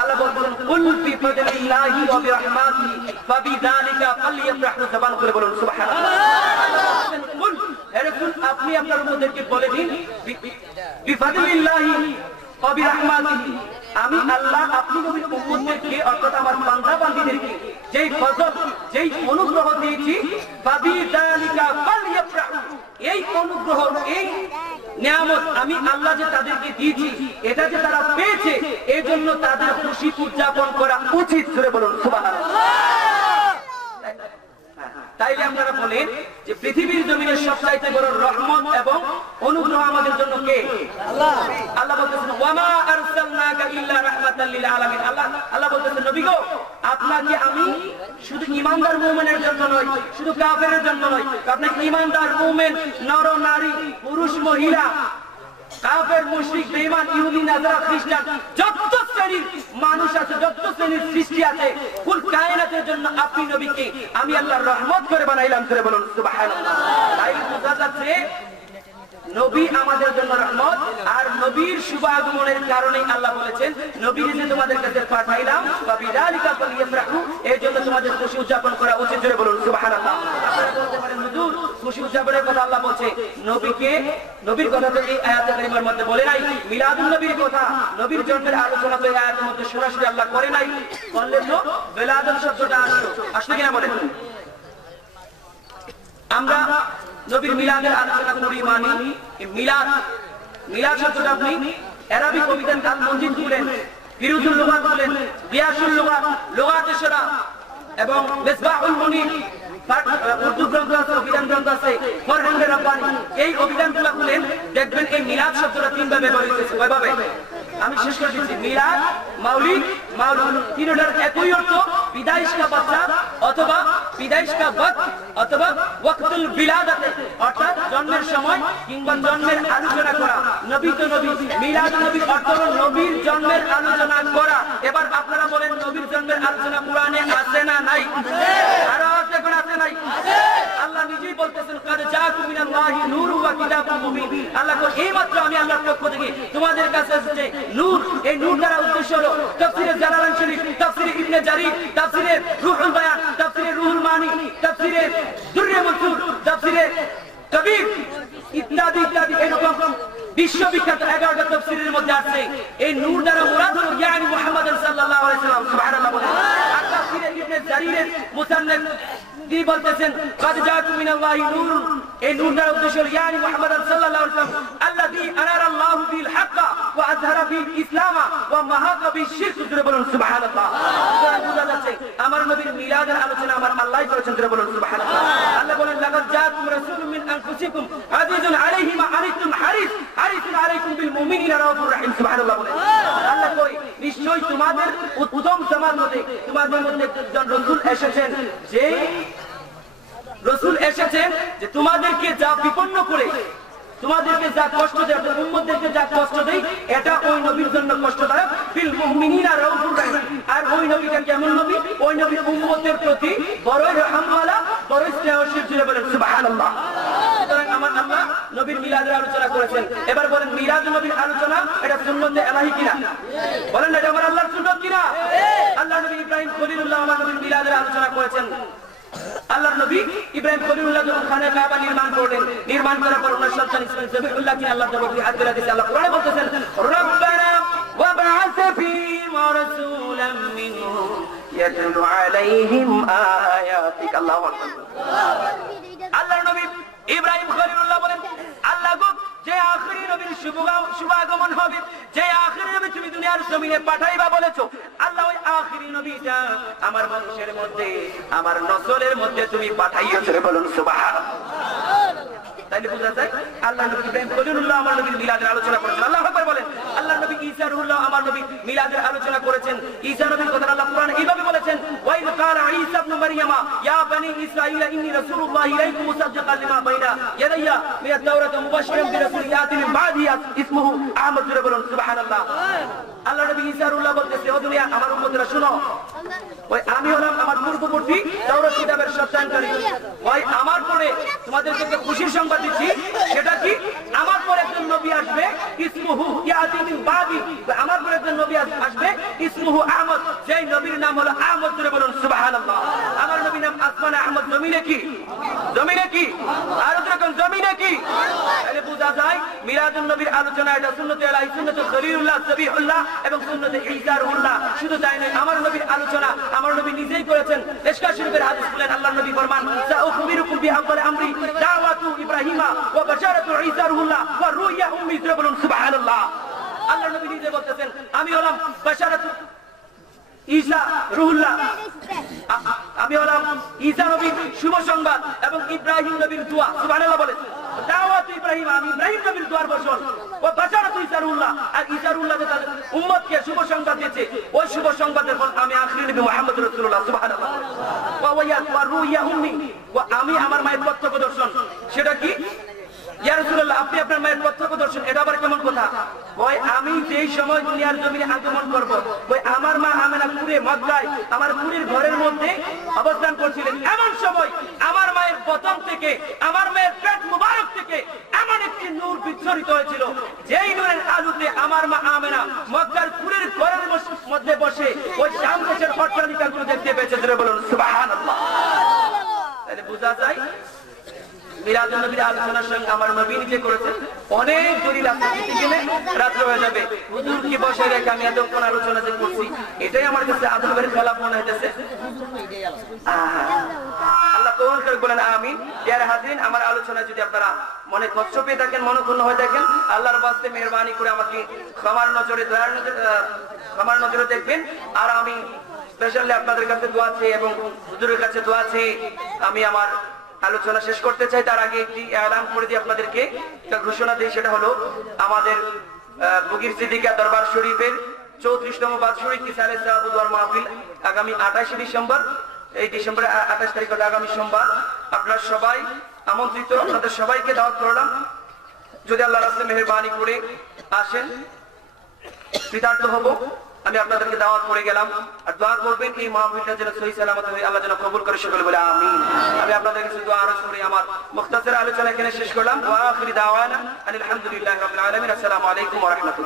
আল্লাহ বলছেন, কুল বিফাদলিল্লাহি ওয়া বিরহমাতিহি ফাবিযালিকা ফালইফরাহু। জবান করে বলুন সুবহানাল্লাহ। কুল, এরকম আপনি আপনার উম্মতদেরকে বলে দিন, বিফাদলিল্লাহি ওয়া বিরহমাতিহি, আমি আল্লাহ আপনি নবীর উম্মতদেরকে অর্থাৎ আমার বান্দা বান্দীদেরকে যেই ফজল, যেই অনুগ্রহ দিয়েছি, ফাবিযালিকা ফালইফরাহু, এই অনুগ্রহ, এই নিয়ামত আমি আল্লাহ যে তাদেরকে দিয়েছি, এটা যে তারা পেয়েছে, এই জন্য তাদের খুশি উদযাপন করা উচিত। জোরে বলুন সুবহানাল্লাহ। তাইলে আপনারা বলেন যে পৃথিবীর জমিনের সবচাইতে বড় রহমত এবং অনুগ্রহ আমাদের জন্য কে? আল্লাহ। আল্লাহ বলতেছেন, ওয়ামা আরসালনাকা ইল্লা রাহমাতাল লিল আলামিন। আল্লাহ বলতেছেন, নবী গো, আপনাকে আমি শুধু ঈমানদার মুমিনের জন্য নয়, শুধু কাফেরের জন্য নয়, আপনাকে ঈমানদার মুমিন, নর নারী, পুরুষ মহিলা, কাফের, মুশরিক, বেঈমান, ইহুদি, নাসারা, খ্রিস্টান, যত শ্রেণীর মানুষ আছে, যত শ্রেণীর সৃষ্টি আছে, কুল কায়নাতের জন্য আপনি নবীকে আমি আল্লাহর রহমত করে বানাইলাম। করে বলুন সুবহানাল্লাহ। তাই বোঝা যাচ্ছে নবী আমাদের জন্য রহমত, আর নবীর শুভ আগমনের কারণে আল্লাহ বলেছেন, নবীকে যে তোমাদের কাছে পাঠাইলাম, ফাবিযালিকা ফালইফরাহু, এই জন্য তোমাদের খুশি উদযাপন করা উচিত। জোরে বলুন সুবহানাল্লাহ। আপনারা বলতে পারেন, হুজুর খুশি উদযাপনের কথা আল্লাহ বলছে, নবীর কথা তো এই আয়াতে কারিমার মধ্যে বলে নাই। মিলাদুন নবীর কথা, নবীর জন্মের আলোচনা তো এই আয়াতের মধ্যে সরাসরি আল্লাহ করে নাই। বললে তো মিলাদুন শব্দটা আসলো কিনা বলেন? আমরা নবীর মিলাদের আলোচনা করি, মানি মিলাদ শব্দটা আপনি আরবি কবিতার কাল মঞ্জিদ খুলেন, ফিরুজুল লুগাত খুলেন, বিয়াসুল লুগাত, লুগাতে শরা এবং মিসবাহুল মুনির, উর্দু গ্রন্থ আছে, অভিধান গ্রন্থ আছে, ফরহাঙ্গে রব্বানি, এই অভিধানগুলো খুলেন, দেখবেন এই মিলাদ শব্দটা তিনভাবে ব্যবহৃত হয়েছে। কয়ভাবে? আমি শেষ করে দিচ্ছি। মিলাদ, মাউলিদ, মাউলুদ, তিনটার একই অর্থ, বিদাইশ কা বাচ্চা অথবা বিদাইশ কা ওয়াক্ত অথবা ওয়াক্তুল বিলাদাতে, অর্থাৎ জন্মের সময় কিংবা জন্মের আলোচনা করা। নবী তো নবী, মিলাদ নবীর অর্থ হলো নবীর জন্মের আলোচনা করা। এবার আপনারা বলেন, নবীর জন্মের আলোচনা কোরআনে আছে না নাই? আরো আছে, কোন আছে নাই? আল্লাহ নিজেই বলতেছেন, কাদ জাআকুম মিনাল্লাহি নূরুন ওয়া কিতাবুম মুবিন। আল্লাহ কো, এইমাত্র আমি আল্লাহর পক্ষ থেকে তোমাদের কাছে এসেছে নূর। এই নূর দ্বারা উদ্দেশ্য হলো তাফসীরে জালালাইন শরীফ, তাফসীরে ইবনে জারীর, তাফসীরে রুহুল বায়ান, তাফসীরে রুহুল মানি, তাফসীরে দুররে মনসুর, তাফসীরে কবির ইত্যাদি ইত্যাদি, এরকম বিশ্ববিখ্যাত 11টা তাফসীরের মধ্যে আছে। এই নূর দ্বারা মুরাদ হলো ইয়ানি মুহাম্মদ সাল্লাল্লাহু আলাইহি ওয়াসাল্লাম। সুবহানাল্লাহ বলেন। আর তাফসীরে ইবনে জারীরের মুসান্নাফ কি বলতেছেন, কাদ জাআকুম মিনাল্লাহি নূরুন, এই নূর দ্বারা উদ্দেশ্য হলো ইয়ানি মুহাম্মদ সাল্লাল্লাহু আলাইহি ওয়াসাল্লাম আল্লাযী আনারা আল্লাহু বিল হক ওয়া আযহারা বিল ইসলাম ওয়া মাহাকা বিশ শিরক। জোরে বলুন সুবহানাল্লাহ। বোঝা যাচ্ছে আমার নবীর মিলাদের আলোচনা আমার আল্লাহই করেছেন। জোরে বলুন সুবহানাল্লাহ। আল্লাহ বলেন, লাকাদ জাআকুম রাসূলুম মিন আনফুসিকুম আযীজুন আলাইহি মা আনিতুম হারিসুন আলাইকুম বিল মুমিনিনা রাউফুর রাহিম। সুবহানাল্লাহ বলেন। আল্লাহ কই, নিশ্চয়ই তোমাদের উত্তম সমাজ মধ্যে তোমাদের মধ্যে একজন রাসূল এসেছেন, যে রাসূল এসেছেন যে তোমাদেরকে যা বিপন্ন করে, তোমাদেরকে যা কষ্ট দেয়, উম্মতদেরকে যা কষ্ট দেয়, এটা ওই নবীর জন্য কষ্টদায়ক। বিল মুমিনিনা রাউফুর রাহিম। আর ওই নবীটা কেমন নবী? ওই নবী উম্মতের প্রতি বড়ই রহমওয়ালা, বড়ই স্নেহশীল। জুড়ে বলেন সুবহানাল্লাহ। সুতরাং আমার আল্লাহ নবীর মিলাদের আলোচনা করেছেন। এবার বলেন, মিলাদ নবীর আলোচনা এটা সুন্নতে ইলাহি কিনা? বলেন, এটা আমার আল্লাহর সুন্নাত কিনা? আল্লাহ নবী ইব্রাহিম খলিলুল্লাহ আমার নবীর মিলাদের আলোচনা করেছেন। আল্লাহর নবী ইব্রাহিম খলিলুল্লাহ যখন খানে কাবা নির্মাণ করলেন, নির্মাণ করার পর ওনার সন্তান ইসমাঈল জবিহুল্লাহ কে আল্লাহ তাআলা হাদিয়া দিয়েছেন। আল্লাহ কোরআনে বলতেছেন, রব্বানা ওয়া বা'আস ফীহিম রাসূলাম মিনহুম ইয়াতলু আলাইহিম আয়াতিক। আল্লাহু আকবার। আল্লাহর নবী ইব্রাহিম খলিলুল্লাহ বলেন, আল্লাহ গো, যে আখেরি নবীর শুভ আগমন হবে, যে আখেরি নবী তুমি দুনিয়ার জমিনে পাঠাইবা বলেছো, আল্লাহ ওই আখেরি নবীটা আমার বংশের মধ্যে, আমার নসলের মধ্যে তুমি পাঠাইছো। বলুন সুবহানাল্লাহ। তাইলে বুঝা যায় আল্লাহ নবী ইব্রাহিম খলিলুল্লাহ আমার নবীর মিলাদের আলোচনা করেছেন। আল্লাহু আকবার বলেন। আল্লাহ নবী ঈসা রুহুল্লাহ আমার নবী মিলাদের আলোচনা করেছেন। ঈসা নবীর কথা আল্লাহ কোরআনে এইভাবে বলেছেন, وإذ قال عيسى ابن مريم يا بني إسرائيل إني رسول الله إليكم مصدقا لما بين يدي من التوراة مبشرا برسول يأتي من بعدي اسمه أحمد سبحان الله আল্লাহ নবী ঈসা রুহুল্লাহ বলতেছে ও দুনিয়া আমার উম্মতরা শুনো ওই আমি হলাম আমার পূর্ববর্তী তাওরাত কিতাবের সত্যায়নকারী ওই আমার পরে তোমাদেরকে একটা খুশির সংবাদ দিচ্ছি সেটা কি আমার পরে একজন নবী আসবে ইসমুহু ইয়াতি মিন বাদি আমার পরে একজন নবী আসবে ইসমুহু আহমদ যেই নবীর নাম হলো আহমদ জোরে বলুন সুবহানাল্লাহ আমার নবীর নাম আসমানে আহমদ জমিনে কি আর যখন জমিনে কি তাহলে বোঝা যায় মিলাদুন নবীর আলোচনা এটা সুন্নতে আলাইহি সুন্নতে খলিলুল্লাহ সবিহুল্লাহ এবং সুন্নতে ঈসা রুহুল্লাহ শুধু তাই নয় আমার নবীর আলোচনা আমার নবী নিজেই করেছেন মিশকাত শরীফের হাদিস বলেন আল্লাহর নবী ফরমান সাউখবিরুকুম বিআফদাল আমরি দাওয়াতু ইব্রাহিমা ওয়া বাশারাতু ঈসা রুহুল্লাহ ওয়া রুইয়া উম্মি বলুন সুবহানাল্লাহ আল্লাহর নবী নিজে বলতেছেন আমি হলাম বাশারাতু ঈসা রুহুল্লাহ আমি হলাম ঈসা নবীর শুভ সংবাদ এবং ইব্রাহিম নবীর দোয়া সুবহানাল্লাহ বলেন দাওয়াত ইব্রাহিম আমি ইব্রাহিম নবীর দোয়ার বর্ষণ ও বাশারাতু ঈসা রুহুল্লাহ আর ঈসা রুহুল্লাহ যে তাদের উম্মতকে শুভ সংবাদ দিয়েছে ওই শুভ সংবাদের ফল আমি আখির নবী মুহাম্মদ রাসূলুল্লাহ সুবহানাল্লাহ ওয়া রুইয়া উম্মি আমি আমার মায়ের প্রত্যক্ষ দর্শন সেটা কি ইয়া রাসূলুল্লাহ আপনি আপনার মায়ের প্রত্যক্ষ দর্শন এটা আবার কেমন কথা ওই আমি যেই সময় দুনিয়ার জমিনে আগমন করব ওই আমার মা আমেনা কুরে মক্কায় আমার কুরির ঘরের মধ্যে অবস্থান করছিলেন এমন সময় আমার মায়ের বতন থেকে আমার মায়ের পেট মুবারক থেকে এমন একটি নূর বিচ্ছরিত হয়েছিল যেই নূরের আলোতে আমার মা আমেনা মক্কার কুরির ঘরের মধ্যে বসে ওই শাম দেশের অট্টালিকাগুলো দেখতে পেয়েছে জোরে বলুন সুবহানাল্লাহ তাহলে বোঝা যায় মিলাদুন নবীর আলোচনার সঙ্গে আমার নবী নিজে করেছেন অনেক দলিল আছে গেলে রাত হয়ে যাবে হুজুর কি বসে রেখে আমি এতক্ষণ আলোচনা যে করছি এটাই আমার কাছে আদবের খেলাপ মনে হইতেছে আল্লাহ কবুল করে বলেন আমিন যারা হাজিরিন আমার আলোচনা যদি আপনারা মনে কষ্ট পেয়ে থাকেন মনোক্ষুণ্ণ হয়ে থাকেন আল্লাহর ওয়াস্তে মেহেরবানি করে আমাকে ক্ষমার নজরে দেখবেন আর আমি স্পেশালি আপনাদের কাছে দোয়া চাই এবং হুজুরের কাছে দোয়া চাই আমি আমার আলোচনা শেষ করতে চাই তার আগে একটি এলান করে দিই আপনাদেরকে একটা ঘোষণা দিই সেটা হলো আমাদের বুগির সিদ্দিকা দরবার শরীফের 34তম বাৎসরিক ইসালে সাহাবু দোয়ার মাহফিল আগামী 28 ডিসেম্বর এই ডিসেম্বরের 28 তারিখ হলো আগামী সোমবার আপনারা সবাই আমন্ত্রিত আপনাদের সবাইকে দাওয়াত করলাম যদি আল্লাহর রাস্তায় মেহেরবানি করে আসেন কৃতার্থ হব আমি আপনাদেরকে দাওয়াত করে গেলাম আর দোয়া করবেন এই মাহফিলটা যেন সহি সালামত হয় আল্লাহ যেন কবুল করে সকলে বলে আমিন আমি আপনাদের কাছে দোয়া আরজ করে আমার মুখতাসার আলোচনা এখানে শেষ করলাম ওয়া আখিরি দাওয়ানা আলহামদুলিল্লাহি রাব্বিল আলামিন আসসালামু আলাইকুম ওয়া রাহমাতুল্লাহ